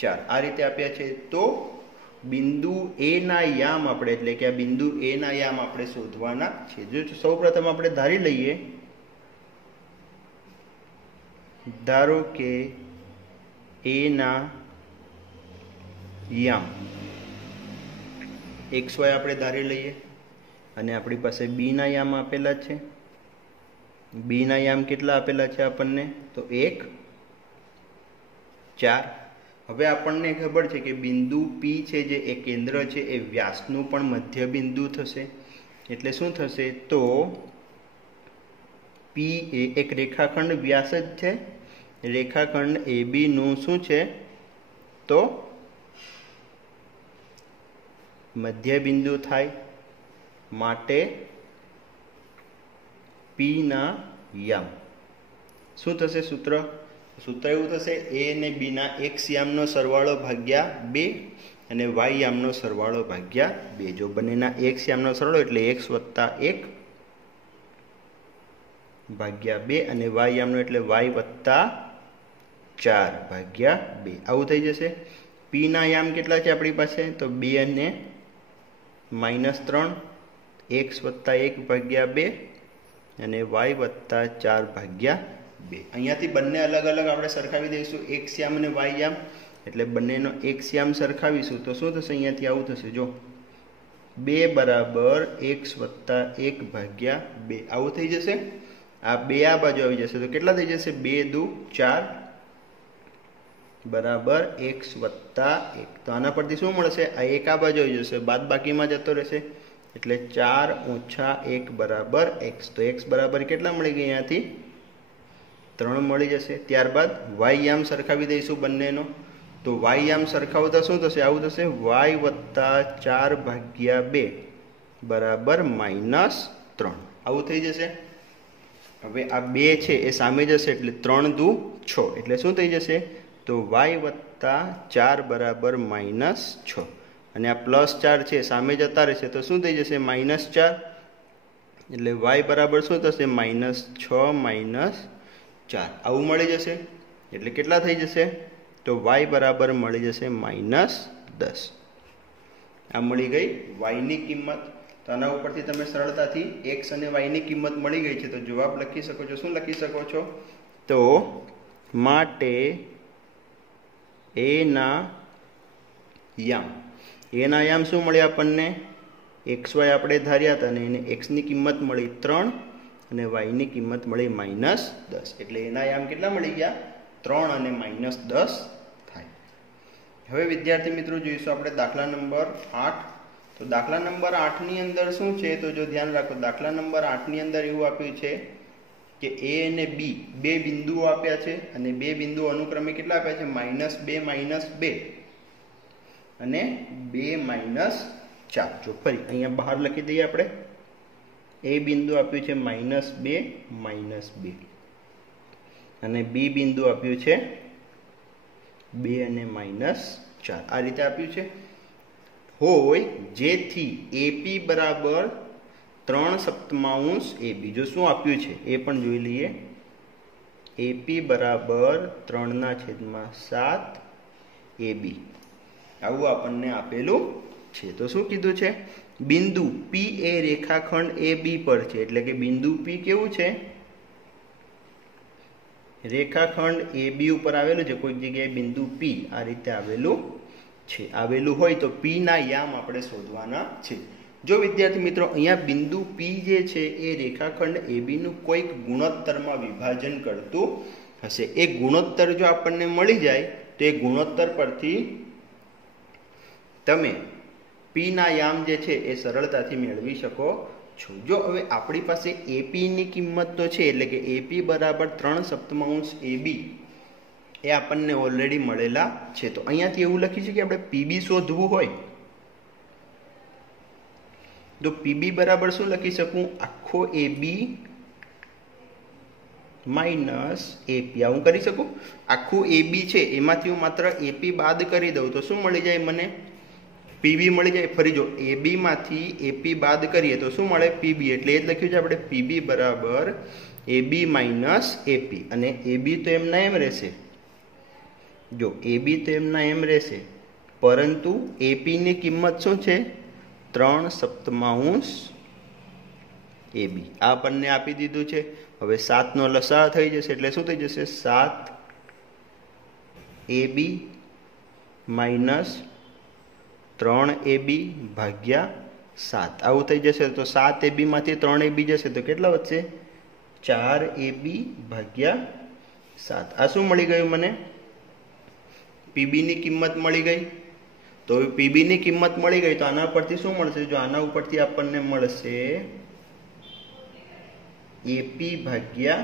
4. આ રીતે આપ્યા છે. તો બિંદુ એ ના યામ આપણે એટલે કે આ બિંદુ એ ના યામ આપણે શોધવાના છે. જો સૌપ્રથમ આપણે ધારી લઈએ, ધારો કે એ ના યામ XY આપણે ધારી લઈએ અને આપણી પાસે બી ના યામ આપેલા છે. બી ના યામ કેટલા આપેલા છે આપણને? તો 1, 4. હવે આપણને ખબર છે કે બિંદુ P છે જે એ કેન્દ્ર છે એ વ્યાસનું પણ મધ્ય બિંદુ થશે. એટલે શું થશે? તો P એ એક રેખાખંડ વ્યાસ જ છે. રેખાખંડ AB નું શું છે? તો મધ્ય બિંદુ થાય. માટે P ના યામ શું થશે? સૂત્ર એવું થશે, A અને B ના x યામનો સરવાળો ભાગ્યા 2 અને y યામનો સરવાળો ભાગ્યા 2. જો બંનેના x યામનો સરવાળો એટલે x વત્તા 1 ભાગ્યા 2 અને y યામનો એટલે y વત્તા 4 ભાગ્યા 2. આવું થઈ જશે. P ના યામ કેટલા છે આપણી પાસે? તો 2 અને -3, x વત્તા 1 ભાગ્યા 2 અને y વત્તા 4 ભાગ્યા 2. અહીંયાથી બંને અલગ અલગ આપણે સરખાવી દઈશું, x યામ અને y યામ. એટલે બંનેનો x યામ સરખાવીશું તો શું થશે? અહીંયાથી આવું થશે. જો 2 બરાબર x વત્તા 1 ભાગ્યા 2 આવું થઈ જશે. આ 2 આ બાજુ આવી જશે તો કેટલા થઈ જશે? 2 દુ 4 બરાબર x વત્તા 1. તો આના પરથી શું મળશે? આ 1 આ બાજુ આવી જશે, બાદ બાકીમાં જતો રહેશે. એટલે 4 ઓછા 1 બરાબર x. તો x બરાબર કેટલા મળી ગયા? અહીંયાથી 3 મળી જશે. ત્યારબાદ y યામ સરખાવી દઈશું બંનેનો. તો y યામ સરખાવતા શું થશે? આવું થશે, y વત્તા 4 ભાગ્યા 2 બરાબર -3. આવું થઈ જશે. હવે આ 2 છે એ સામે જશે એટલે 3 દુ 6 એટલે શું થઈ જશે? તો y વત્તા 4 બરાબર -6 અને આ +4 છે સામે જતા રહેશે તો શું થઈ જશે? -4 એટલે y બરાબર શું થશે? -6 -4 આવું મળી જશે. એટલે કેટલા થઈ જશે? તો y બરાબર મળી જશે -10. આ મળી ગઈ y ની કિંમત. તો આના ઉપરથી તમે સરળતાથી x અને y ની કિંમત મળી ગઈ છે તો જવાબ લખી શકો છો. શું લખી શકો છો? તો માટે એ ના યામ શું મળ્યા આપણને? XY આપણે ધાર્યા હતા અને એને x ની કિંમત મળી 3 અને y ની કિંમત મળી -10. એટલે એના યામ કેટલા મળી ગયા? 3 અને -10 થાય. હવે વિદ્યાર્થી મિત્રો જોઈશું આપણે દાખલા નંબર 8. તો દાખલા નંબર 8 ની અંદર શું છે? તો જો ધ્યાન રાખો, દાખલા નંબર 8 ની અંદર એવું આપ્યું છે કે A અને B બે બિંદુઓ આપ્યા છે અને બે બિંદુઓ અનુક્રમે કેટલા આપ્યા છે? -2 અને 2 4. જો ફરી અહીંયા બહાર લખી દઈએ આપણે. A બિંદુ આપ્યું છે -2 અને B બિંદુ આપ્યું છે 2 અને -4. આ રીતે આપ્યું છે. હોય જેથી AP બરાબર 3/7 AB. જો શું આપ્યું છે એ પણ જોઈ લઈએ. AP બરાબર 3/7 AB આવું આપણને આપેલું છે. તો શું કીધું છે? બિંદુ P એ રેખાખંડ AB પર છે. એટલે કે બિંદુ P કેવું છે? રેખાખંડ AB ઉપર આવેલું છે. કોઈક જગ્યાએ બિંદુ P આ રીતે આવેલું હોય તો P ના યામ આપણે શોધવાના છે. જો વિદ્યાર્થી મિત્રો અહીંયા બિંદુ P જે છે એ રેખાખંડ AB નું કોઈક ગુણોત્તરમાં વિભાજન કરતું હશે. એ ગુણોત્તર જો આપણને મળી જાય તો એ ગુણોત્તર પરથી તમે P ના યામ જે છે એ સરળતાથી મેળવી શકો છો. જો હવે આપણી પાસે AP ની કિંમત તો છે એટલે કે AP બરાબર 3/7 AB એ આપણને ઓલરેડી મળેલા છે. તો અહીંયાથી એવું લખી છે કે આપણે PB શોધવું હોય તો PB બરાબર શું લખી શકું? આખો AB AP આવું કરી શકું. આખું AB છે એમાંથી હું માત્ર AP બાદ કરી દઉં તો શું મળી જાય મને? PB મળી જાય. ફરી જો AB માંથી AP બાદ કરીએ તો શું મળે? PB. એટલે એ જ લખ્યું છે આપણે PB બરાબર AB AP અને AB તો એમના એમ રહેશે. જો AB તો એમના એમ રહેશે પરંતુ એપીની કિંમત શું છે? 3/7 AB. આ આપણને આપી દીધું છે. હવે 7નો લસા થઈ જશે એટલે શું થઈ જશે? 7AB માઇનસ 3AB ભાગ્યા 7. આવું થઈ જશે. તો 7AB માંથી 3AB જશે તો કેટલા વધશે? 4AB ભાગ્યા 7. આ શું મળી ગયું મને? પીબીની કિંમત મળી ગઈ. તો પીબીની કિંમત મળી ગઈ તો આના પરથી શું મળશે? જો આના ઉપરથી આપણને મળશે એપી ભાગ્યા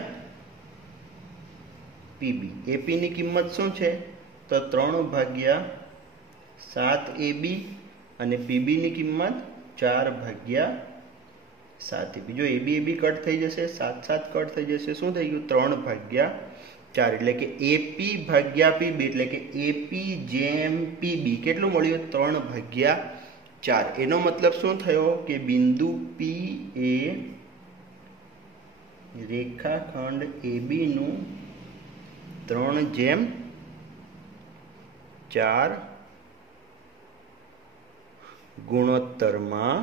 પીબી. એપીની કિંમત શું છે? તો 3/7AB અને પીબીની કિંમત 4/7AB. જો એબી એબી કટ થઈ જશે, 7 કટ થઈ જશે, શું થઈ ગયું? 3/4. એટલે કે એપી ભાગ્યા પીબી એટલે કે એપી જેમ પીબી કેટલું મળ્યું? 3/4. એનો મતલબ શું થયો? કે બિંદુ પી એ રેખાખંડ AB નું 3/4 ગુણોત્તરમાં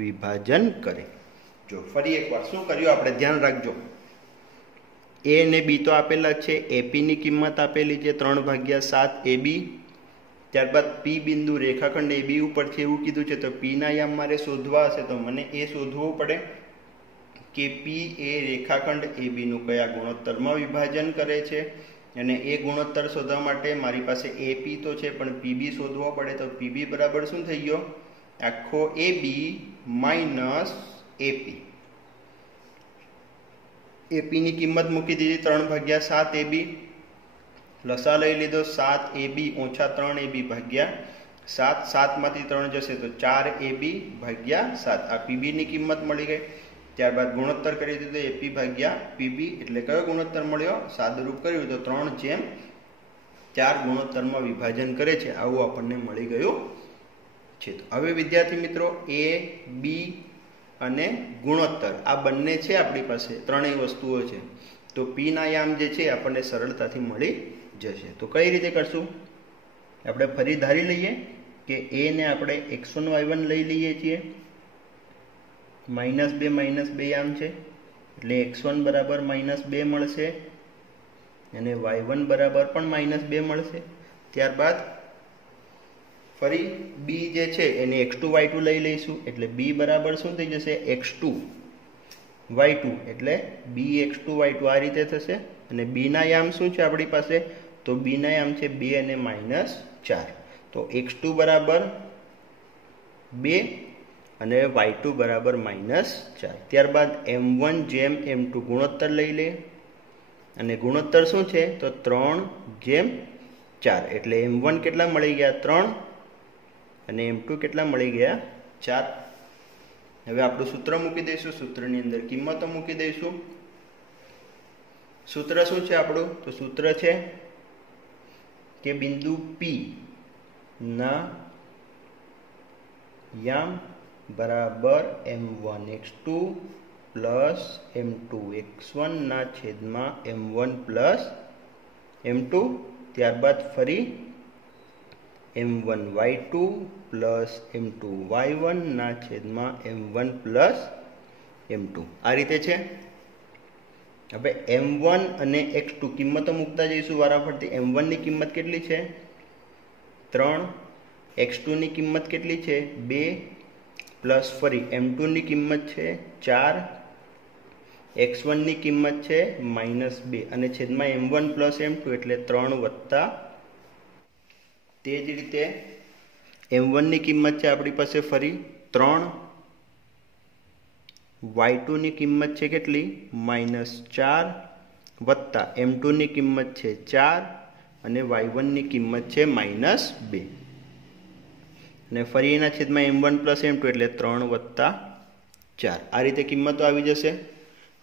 વિભાજન કરે. જો ફરી એકવાર શું કર્યું આપણે ધ્યાન રાખજો. એ અને બી તો આપેલા છે. એપીની કિંમત આપેલી છે 3/7 AB. ત્યારબાદ પી બિંદુ રેખાખંડ AB ઉપરથી એવું કીધું છે તો પીના યામ મારે શોધવા હશે તો મને એ શોધવું પડે કે પી એ રેખાખંડ AB નું કયા ગુણોત્તરમાં વિભાજન કરે છે. અને એ ગુણોત્તર શોધવા માટે મારી પાસે એપી તો છે પણ પીબી શોધવો પડે. તો પીબી બરાબર શું થઈ ગયો? આખો AB માઇનસ એપી. એપીની કિંમત મૂકી દીધી 3/7AB. લસા લઈ લીધો 7AB ઓછા 3AB ભાગ્યા 7. 7 માંથી 3 જશે તો 4AB ભાગ્યા 7. આ પીબીની કિંમત મળી ગઈ. ત્યારબાદ ગુણોત્તર કરી દીધો એપી ભાગ્યા પીબી એટલે કયો ગુણોત્તર મળ્યો? સાદુરૂપ કર્યું તો 3/4 ગુણોત્તરમાં વિભાજન કરે છે આવું આપણને મળી ગયું છે. હવે વિદ્યાર્થી મિત્રો એ બી અને ગુણોત્તર આ બંને છે આપણી પાસે, ત્રણેય વસ્તુઓ છે. તો પી ના યામ જે છે આપણને સરળતાથી મળી જશે. તો કઈ રીતે કરશું? આપણે ફરી ધારી લઈએ કે એ ને આપણે x1 y1 લઈ લઈએ છીએ. -2 યામ છે એટલે x1 બરાબર -2 મળશે અને y1 બરાબર પણ -2 મળશે. ત્યારબાદ ફરી બી જે છે એને x2 y2 લઈ લઈશું એટલે b બરાબર શું થઈ જશે? x2 y2 એટલે bx2 y2 આ રીતે થશે. અને b ના યામ શું છે આપણી પાસે? તો b ના યામ છે 2 અને -4. તો x2 બરાબર 2 અને y2 બરાબર -4. ત્યારબાદ m1 જેમ m2 ગુણોત્તર લઈ લે અને ગુણોત્તર શું છે? તો 3/4 એટલે m1 કેટલા મળી ગયા? 3 અને m2 કેટલા મળી ગયા? 4. હવે આપણું સૂત્ર મૂકી દઈશું. સૂત્રની અંદર કિંમતો મૂકી દઈશું. સૂત્ર શું છે આપણું? તો સૂત્ર છે કે બિંદુ P ના યામ બરાબર m1x2 પ્લસ m2x1 ના છેદમાં m1 પ્લસ m2. ત્યારબાદ ફરી m1y2 પ્લસ m2y1 ના છેદમાં m1 પ્લસ m2 આ રીતે છે. હવે m1 અને x2 કિંમતો મૂકતા જઈશું વારાફરતી. m1 ની કિંમત કેટલી છે? 3. x2 ની કિંમત કેટલી છે? 2 પ્લસ ફરી m2 ની કિંમત છે 4. x1 ની કિંમત છે -2 અને છેદમાં m1 પ્લસ m2 એટલે 3 વત્તા. તે જ રીતે m1 ની કિંમત છે આપણી પાસે ફરી 3. y2 ની કિંમત છે કેટલી? -4 વત્તા m2 ની કિંમત છે 4 અને y1 ની કિંમત છે -2 અને ફરી એના છેદમાં m1 પ્લસ m2 એટલે 3 વત્તા 4. આ રીતે કિંમતો આવી જશે.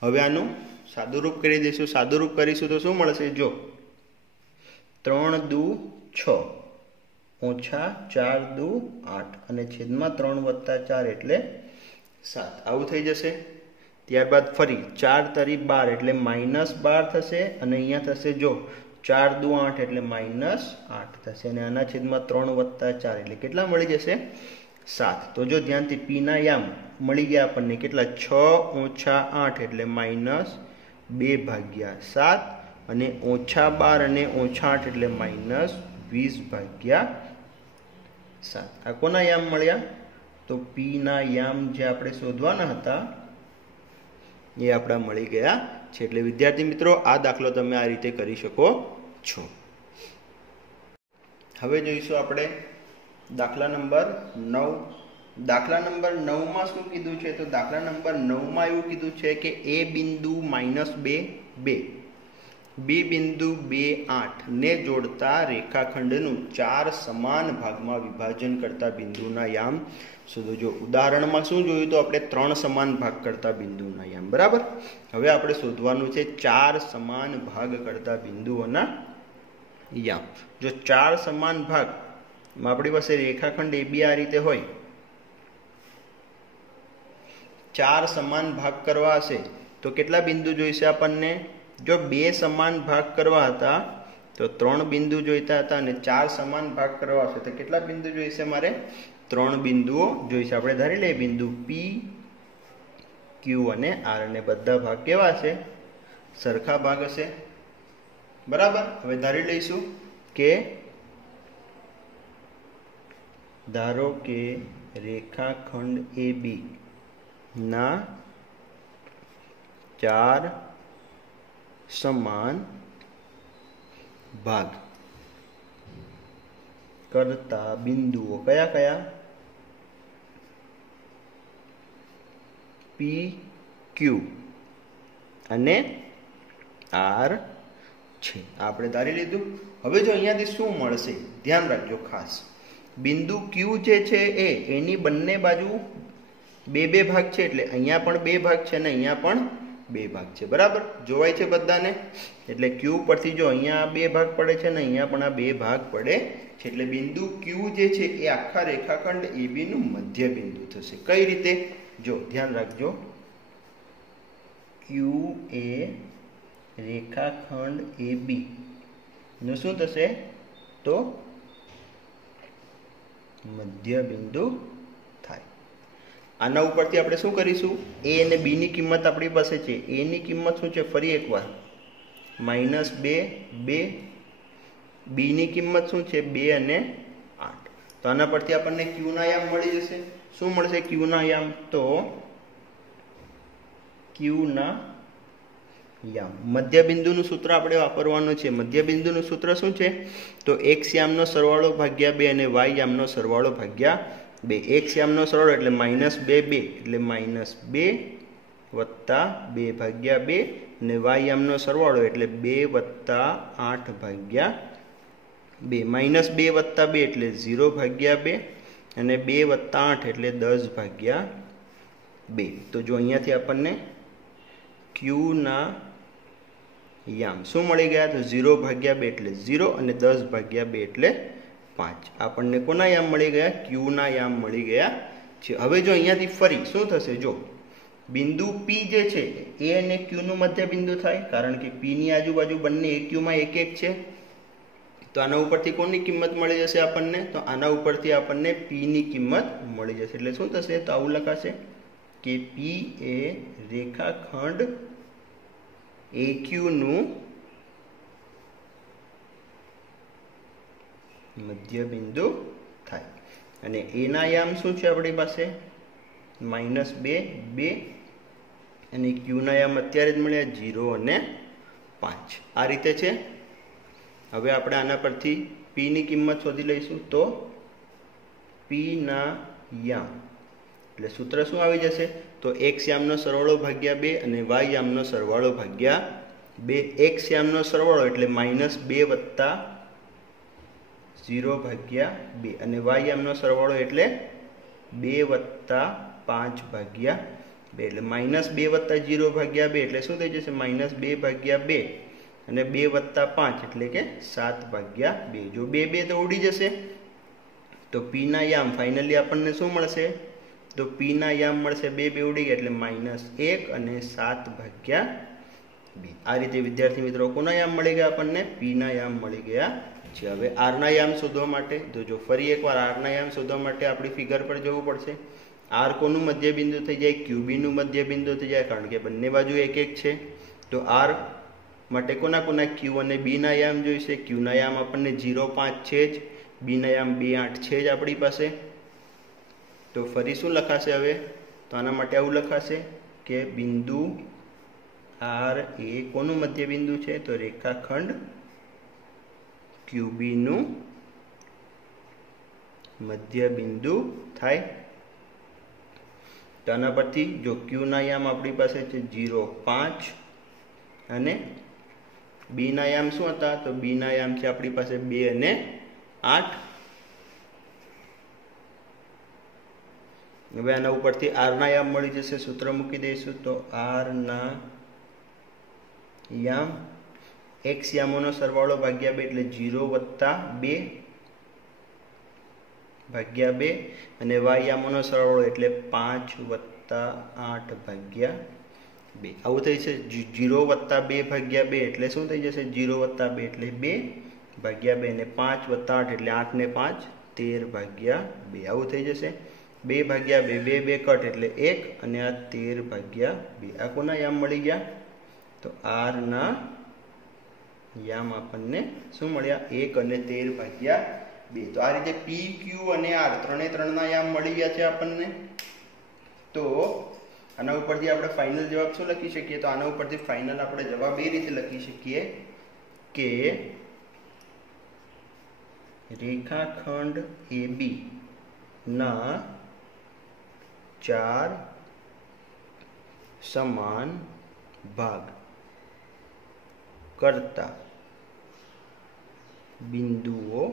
હવે આનું સાદુરૂપ કરી દઈશું. સાદુરૂપ કરીશું તો શું મળશે? જો 3 દુ 6 ઓછા 4 દુ 8 અને છેદમાં 3 વત્તા 4 એટલે 7 આવું થઈ જશે. ત્યારબાદ ફરી 4 તરી 12 એટલે -12 થશે અને અહીંયા થશે જો 4 દુ 8 એટલે -8 થશે અને આના છેદમાં 3 વત્તા 4 એટલે કેટલા મળી જશે 7. તો જો ધ્યાનથી p ના યામ મળી ગયા આપણને કેટલા 6 ઓછા 8 એટલે -2/7 અને -12 અને -8 એટલે -20/7. આ કોના યામ મળ્યા? તો p ના યામ જે આપણે શોધવાના હતા એ આપણા મળી ગયા છે. એટલે વિદ્યાર્થી મિત્રો આ દાખલો તમે આ રીતે કરી શકો છો. હવે જોઈશું આપણે દાખલા નંબર 9. દાખલા નંબર 9 માં શું કીધું છે? તો દાખલા નંબર 9 માં એવું કીધું છે કે a બિંદુ -2 2 b બિંદુ 2 8 ને જોડતા રેખાખંડનું 4 સમાન ભાગમાં વિભાજન કરતા બિંદુના યામ શોધો. જો ઉદાહરણમાં શું જોયું? તો આપણે 3 સમાન ભાગ કરતા બિંદુના યામ, બરાબર. હવે આપણે શોધવાનું છે 4 સમાન ભાગ કરતા બિંદુઓના યામ. જો 4 સમાન ભાગ આપણી પાસે રેખાખંડ AB આ રીતે હોય, 4 સમાન ભાગ કરવા હશે તો કેટલા બિંદુ જોઈશે આપણને? જો 2 સમાન ભાગ કરવા હતા તો 3 બિંદુ જોઈતા હતા અને 4 સમાન ભાગ કરવા હશે તો કેટલા બિંદુ જોઈશે? મારે 3 બિંદુઓ જોઈશે. આપણે ધારી લઈએ બિંદુ P, Q અને R અને બધા ભાગ કેવા હશે? સરખા ભાગ હશે, બરાબર. હવે ધારી લઈશું કે ધારો કે રેખાખંડ AB ના 4 સમાન ભાગ કરતા બિંદુઓ કયા કયા? P, Q અને R છે. આપણે ધારી લીધું. હવે જો અહીંયાથી શું મળશે ધ્યાન રાખજો ખાસ. બિંદુ Q જે છે એની બંને બાજુ 2 ભાગ છે એટલે અહીંયા પણ 2 ભાગ છે અને અહીંયા પણ 2 ભાગ છે, બરાબર. જોવાય છે બધાને? એટલે Q પરથી જો અહીંયા 2 ભાગ પડે છે અને અહીંયા પણ આ 2 ભાગ પડે છે એટલે બિંદુ Q જે છે એ આખા રેખાખંડ AB નું મધ્ય બિંદુ થશે. કઈ રીતે? જો ધ્યાન રાખજો. Q એ રેખાખંડ AB નું શું થશે? તો મધ્ય બિંદુ થાય. આના ઉપરથી આપણે શું કરીશું? a અને b ની કિંમત આપણી પાસે છે. a ની કિંમત શું છે? ફરી એકવાર -2 2. b ની કિંમત શું છે? 2 અને 8. તો આના પરથી આપણને q ના યામ મળી જશે. શું મળશે q ના યામ? તો q ના યામ મધ્ય બિંદુનું સૂત્ર આપણે વાપરવાનું છે. મધ્ય બિંદુનું સૂત્ર શું છે? તો x યામનો સરવાળો ભાગ્યા 2 અને y યામનો સરવાળો ભાગ્યા 2. x યામનો સરવાળો એટલે -2 2 એટલે -2 વત્તા 2 ભાગ્યા 2 અને y યામનો સરવાળો એટલે 2 વત્તા 8 ભાગ્યા 2. -2 વત્તા 2 એટલે 0 ભાગ્યા 2 અને 2 વત્તા 8 એટલે 10 ભાગ્યા 2. તો જો અહીંયાથી આપણને q ના યામ શું મળી ગયા? તો 0 ભાગ્યા 2 એટલે 0 અને 10 ભાગ્યા 2 એટલે 5. આપણને કોના યામ મળી ગયા? q ના યામ મળી ગયા છે. હવે જો અહીંયાથી ફરી શું થશે? જો બિંદુ P જે છે એ અને Q નું મધ્ય બિંદુ થાય કારણ કે P ની આજુબાજુ બંને AQ માં 1 1 છે. તો આના ઉપરથી કોની કિંમત મળી જશે આપણને? તો આના ઉપરથી આપણને P ની કિંમત મળી જશે. એટલે શું થશે? તો આવું લખાશે કે P એ રેખાખંડ AQ નું મધ્ય બિંદુ થાય. અને a ના યામ શું છે આપણી પાસે? -2 2 અને q ના યામ અત્યારે જ મળ્યા 0 અને 5. આ રીતે છે. હવે આપણે આના પરથી p ની કિંમત શોધી લઈશું. તો p ના યામ એટલે સૂત્ર શું આવી જશે? તો x યામનો સરવાળો ભાગ્યા 2 અને y યામનો સરવાળો ભાગ્યા 2. x યામનો સરવાળો એટલે -2 વત્તા 0 ભાગ્યા 2 અને y યામનો સરવાળો એટલે 2 વત્તા 5 ભાગ્યા 2 એટલે -2 વત્તા 0 ભાગ્યા 2 એટલે શું થઈ જશે? -2 ભાગ્યા 2 અને 2 વત્તા 5 એટલે કે 7 ભાગ્યા 2. જો 2 2 તો ઉડી જશે તો p ના યામ ફાઇનલી આપણને શું મળશે? તો પી ના યામ મળશે 2 2 ઉડી ગયા એટલે -1 અને 7/2. આ રીતે વિદ્યાર્થી મિત્રો કોના યામ મળી ગયા આપણને? પી ના યામ મળી ગયા છે. હવે આર ના યામ શોધવા માટે તો જો ફરી એકવાર આર ના યામ શોધવા માટે આપણી ફિગર પર જવું પડશે. આર કોનું મધ્ય બિંદુ થઈ જાય? ક્યુબી નું મધ્ય બિંદુ થઈ જાય, કારણ કે બંને બાજુ 1 1 છે. તો આર માટે કોના કોના ક્યુ અને બી ના યામ જોઈશે? ક્યુ ના યામ આપણને 0 5 છે જ, બી ના યામ 2 8 છે જ આપણી પાસે. તો ફરી શું લખાશે હવે? તો આના માટે આવું લખાશે કે બિંદુ આર એ કોનું મધ્ય બિંદુ છે? તો રેખાખંડ ક્યુબી નું મધ્ય બિંદુ થાય. તો આના પરથી જો ક્યુ ના યામ આપણી પાસે છે 0 5 અને બી ના યામ શું હતા? તો બી ના યામ છે આપણી પાસે 2 અને 8. હવે આના ઉપરથી આર ના યામ મળી જશે, સૂત્ર મૂકી દઈશું. તો આર ના યામ x યામોનો સરવાળો ભાગ્યા 2 એટલે 0 + 2 ભાગ્યા 2 અને y યામોનો સરવાળો એટલે 5 + 8 ભાગ્યા 2. આવું થઈ છે. 0 + 2 ભાગ્યા 2 એટલે શું થઈ જશે? 0 + 2 એટલે 2 ભાગ્યા 2 અને 5 + 8 એટલે 8 ને 5 13 ભાગ્યા 2. આવું થઈ જશે. 2 ભાગ્યા 2 2 2 કટ એટલે 1 અને આ 13 ભાગ્યા 2. આ કોના યામ મળી ગયા? તો આર ના યામ આપણને શું મળ્યા? 1 અને 13 ભાગ્યા 2. તો આ રીતે પી ક્યુ અને આર ત્રણના યામ મળી ગયા છે આપણને. તો આના ઉપરથી આપણે ફાઇનલ જવાબ શું લખી શકીએ? તો આના ઉપરથી ફાઇનલ આપણે જવાબ એ રીતે લખી શકીએ કે રેખાખંડ AB ના 4 સમાન ભાગ કરતા બિંદુઓ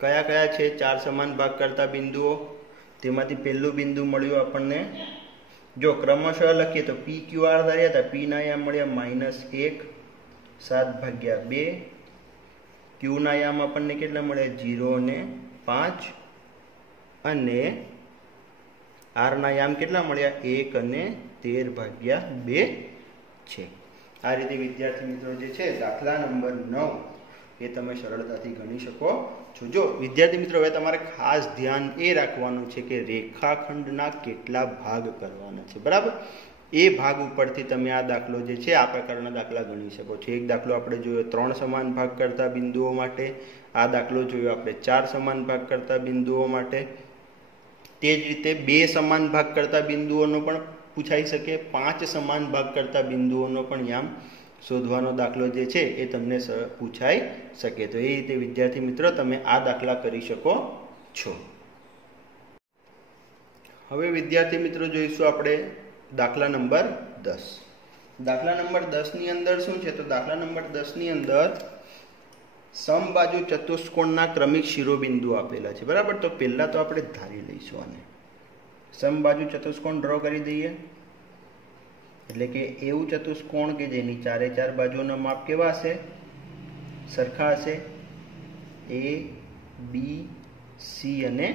કયા કયા છે? 4 સમાન ભાગ કરતા બિંદુઓ. તેમાંથી પહેલું બિંદુ મળ્યું આપણને, જો ક્રમશઃ લખીએ તો પી ક્યુ આર ધાર્યા હતા. પી ના યામ મળ્યા -1 7/2. ક્યુ ના યામ આપણને કેટલા મળ્યા? 0 અને 5 અને આર ના યામ કેટલા મળ્યા? 1 અને 13/2 છે. આ રીતે વિદ્યાર્થી મિત્રો જે છે દાખલા નંબર 9 એ તમે સરળતાથી ગણી શકો છો. જો વિદ્યાર્થી મિત્રો હવે તમારે ખાસ ધ્યાન એ રાખવાનું છે કે રેખાખંડના કેટલા ભાગ કરવાના છે, બરાબર? એ ભાગ ઉપરથી તમે આ દાખલો જે છે આ પ્રકારના દાખલા ગણી શકો છો. એક દાખલો આપણે જોયો 3 સમાન ભાગ કરતા બિંદુઓ માટે. આ દાખલો જોયો આપણે 4 સમાન ભાગ કરતા બિંદુઓ માટે. તે જ રીતે 2 સમાન ભાગ કરતા બિંદુઓનો પણ પૂછાઈ શકે, 5 સમાન ભાગ કરતા બિંદુઓનો પણ યામ શોધવાનો દાખલો જે છે એ તમને પૂછાઈ શકે. તો એ રીતે વિદ્યાર્થી મિત્રો તમે આ દાખલા કરી શકો છો. હવે વિદ્યાર્થી મિત્રો જોઈશું આપણે દાખલા નંબર 10. દાખલા નંબર 10 ની અંદર શું છે? તો દાખલા નંબર 10 ની અંદર સમબાજુ ચતુષ્કોણના ક્રમિક શિરોબિંદુ આપેલા છે, બરાબર? તો પહેલા તો આપણે ધારી લઈશું આને. સમબાજુ ચતુષ્કોણ ડ્રો કરી દઈએ. એટલે કે એવું ચતુષ્કોણ કે જેની 4 4 બાજુઓના માપ કેવા હશે? સરખા હશે. A B C અને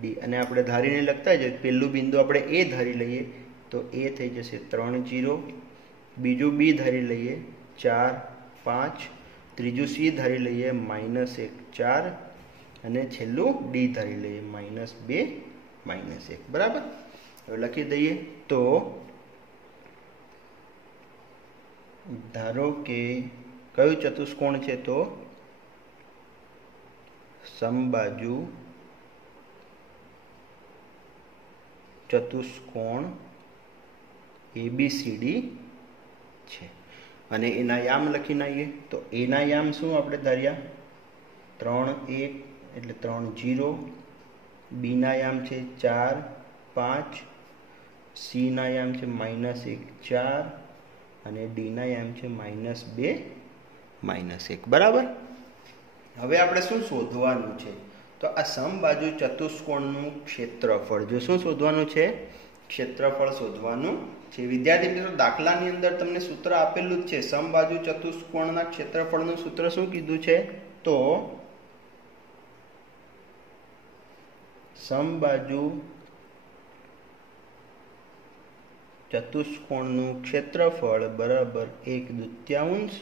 D. અને આપણે ધારીને લખતા જ પહેલું બિંદુ આપણે A ધારી લઈએ તો A થઈ જશે 3 0. બીજું B ધારી લઈએ 4 5. ત્રીજું C ધારી લઈએ -1 4 અને છેલ્લું D ધારી લઈએ -2 -1, બરાબર? હવે લખી દઈએ. તો ધારો કે કયું ચતુષ્કોણ છે? તો સમબાજુ ચતુષ્કોણ ABCD છે અને એના યામ લખીને આવીએ. તો એના યામ શું આપણે ધાર્યા? 3 1 એટલે 3 0. બી ના યામ છે 4 5. સી ના યામ છે -1 4 અને ડી ના યામ છે -2 -1, બરાબર? હવે આપણે શું શોધવાનું છે? તો આ સમબાજુ ચતુષ્કોણનું ક્ષેત્રફળ. જો શું શોધવાનું છે? ક્ષેત્રફળ શોધવાનું છે. વિદ્યાર્થી મિત્રો દાખલાની અંદર તમને સૂત્ર આપેલું જ છે. સમબાજુ ચતુષ્કોણના ક્ષેત્રફળનું સૂત્ર શું કીધું છે? તો સમબાજુ ચતુષ્કોણનું ક્ષેત્રફળ બરાબર 1/2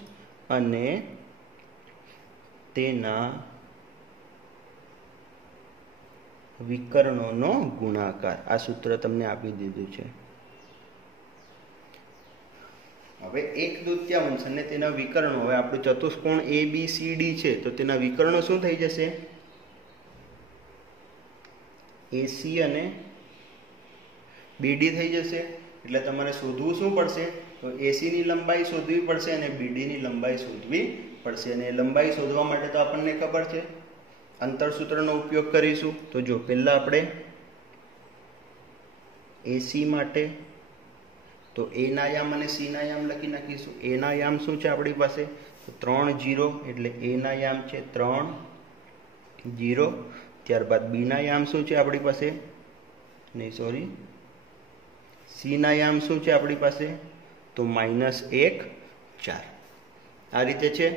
અને તેના વિકર્ણોનો ગુણાકાર. આ સૂત્ર તમને આપી દીધું છે. હવે 1/2 અને તેના વિકર્ણો, હવે આપણું ચતુષ્કોણ ABCD છે તો તેના વિકર્ણો શું થઈ જશે? AC અને BD થઈ જશે. એટલે તમારે શોધવું શું પડશે? તો AC ની લંબાઈ શોધવી પડશે અને BD ની લંબાઈ શોધવી પડશે. અને લંબાઈ શોધવા માટે તો આપણને ખબર છે, અંતર સૂત્રનો ઉપયોગ કરીશું. તો જો પહેલા આપણે AC માટે તો A ના યામ અને C ના યામ લખી નાખીશું. A ના યામ શું છે આપણી પાસે? તો 3 0, એટલે A ના યામ છે 3 0. ત્યારબાદ B ના યામ શું છે આપણી પાસે? C ના યામ શું છે આપણી પાસે? તો -1 4. આ રીતે છે.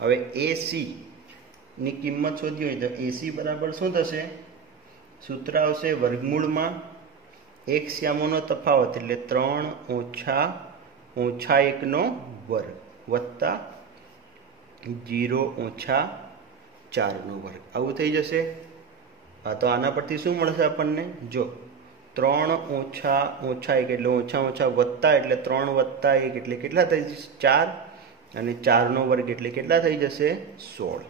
હવે AC ની કિંમત શોધવી હોય તો AC બરાબર શું થશે? સૂત્ર આવશે વર્ગમૂળમાં એક યામોનો તફાવત, એટલે 3 - 1 વર્ગ વત્તા 0 - 4 વર્ગ. આવું થઈ જશે. હા, તો આના પરથી શું મળશે આપણને? જો 3 - 1 એટલે ઓછા વત્તા, એટલે 3 + 1 એટલે કેટલા થઈ જશે? 4. અને 4 વર્ગ એટલે કેટલા થઈ જશે? 16.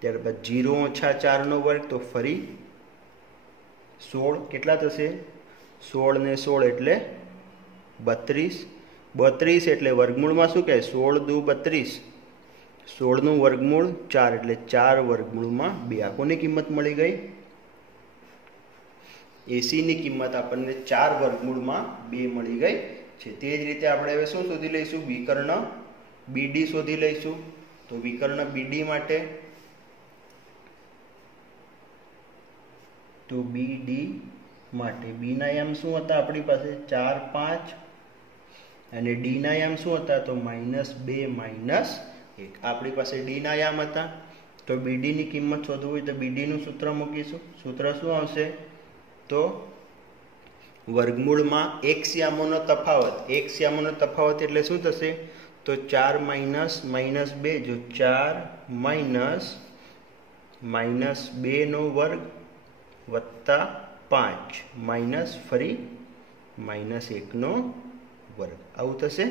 ત્યારબાદ 0 - 4 વર્ગ તો ફરી 16 કેટલા થશે? 16 ને 16 એટલે 32. 32 એટલે વર્ગમૂળમાં શું કહે? 16 × 2 = 32. 16 નું વર્ગમૂળ 4 એટલે 4 વર્ગમૂળમાં 2. આ કોની કિંમત મળી ગઈ? AC ની કિંમત આપણને 4 વર્ગમૂળમાં 2 મળી ગઈ છે. તે જ રીતે આપણે હવે શું શોધી લઈશું? વિકર્ણ BD શોધી લઈશું. તો વિકર્ણ BD માટે તો BD માટે B ના યામ શું હતા આપણી પાસે? 4 5. અને D ના યામ શું હતા? તો -2 - 1. આપણી પાસે D ના યામ હતા. તો BD ની કિંમત શોધવું હોય તો BD નું સૂત્ર મૂકીશું. સૂત્ર શું આવશે? તો વર્ગમૂળમાં એક યામોનો તફાવત. એક યામોનો તફાવત એટલે શું થશે? તો 4 - -2. જો 4 - -2 વર્ગ વત્તા 5 માઇનસ ફરી -1 વર્ગ. આવું થશે.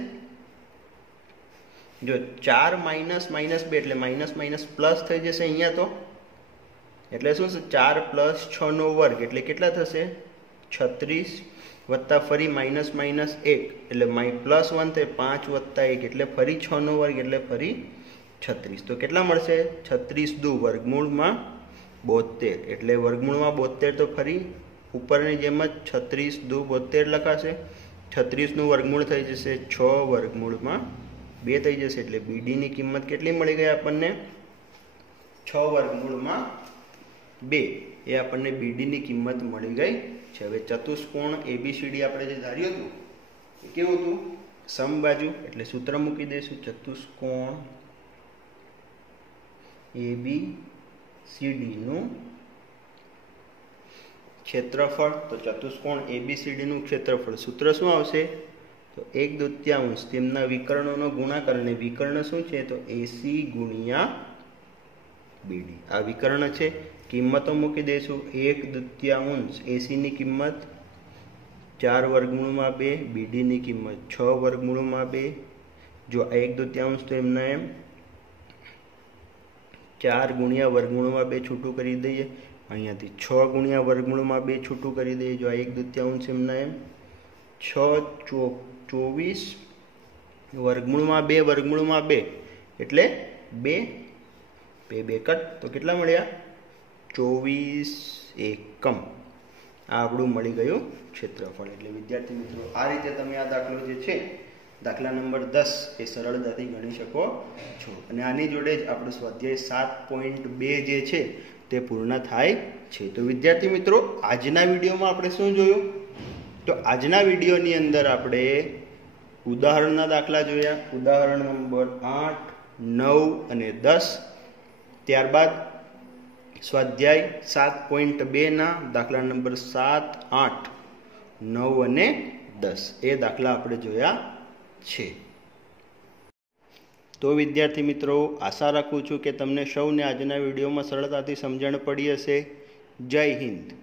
જો 4 - -2 એટલે માઇનસ પ્લસ થઈ જશે અહીંયા. તો એટલે શું છે? 4 + 6 વર્ગ એટલે કેટલા થશે? 36 વત્તા ફરી -1 એટલે +1 થાય. 5 + 1 એટલે ફરી 6 વર્ગ એટલે ફરી 36. તો કેટલા મળશે? 36 × 2 વર્ગમૂળમાં 72. એટલે વર્ગમૂળમાં 72 તો ફરી ઉપરની જેમ જ 36 × 2 72 લખાશે. 36 નું વર્ગમૂળ થઈ જશે 6 વર્ગમૂળમાં 2 થઈ જશે. એટલે BD ની કિંમત કેટલી મળી ગઈ આપણને? 6 વર્ગમૂળમાં 2. એ આપણને BD ની કિંમત મળી ગઈ છે. હવે ચતુષ્કોણ ABCD આપણે જે ધાર્યું હતું એ કેવું હતું? સમબાજુ. એટલે સૂત્ર મૂકી દઈશું. ચતુષ્કોણ ABCD નું ક્ષેત્રફળ. તો ચતુષ્કોણ ABCD નું ક્ષેત્રફળ સૂત્ર શું આવશે? તો 1/2 તેમના વિકર્ણોનો ગુણાકાર. અને વિકર્ણ શું છે? તો AC × BD. આ વિકર્ણ છે. કિંમતો મૂકી દઈશું. 1/2 AC ની કિંમત 4 વર્ગમૂળમાં 2, BD ની કિંમત 6 વર્ગમૂળમાં 2. જો 1/2 તો એમના એમ 4 × વર્ગમૂળમાં 2 છૂટું કરી દઈએ. અહીંયાથી 6 × વર્ગમૂળમાં 2 છૂટું કરી દઈએ. જો 1/2 એમના એમ 6 × 24 વર્ગમૂળમાં 2 વર્ગમૂળમાં 2 એટલે 2 કટ. તો કેટલા મળ્યા? 24 એકમ. આ આપણું મળી ગયું ક્ષેત્રફળ. એટલે વિદ્યાર્થી મિત્રો, આ રીતે તમે આ દાખલો જે છે, દાખલા નંબર 10 એ સરળતાથી ગણી શકો છો. અને આની જોડે જ આપણું સ્વાધ્યાય 7.2 જે છે તે પૂર્ણ થાય છે. તો વિદ્યાર્થી મિત્રો, આજના વિડીયોમાં આપણે શું જોયું? તો આજના વિડીયોની અંદર આપણે ઉદાહરણના દાખલા જોયા. ઉદાહરણ નંબર 8, 9 અને 10. ત્યારબાદ સ્વાધ્યાય 7.2 ના દાખલા નંબર 7, 8, 9 અને 10 એ દાખલા આપણે જોયા છે। તો વિદ્યાર્થી મિત્રો, આશા રાખું છું કે તમને સૌને આજના વિડીયોમાં સરળતાથી સમજણ પડી હશે। જય હિન્દ।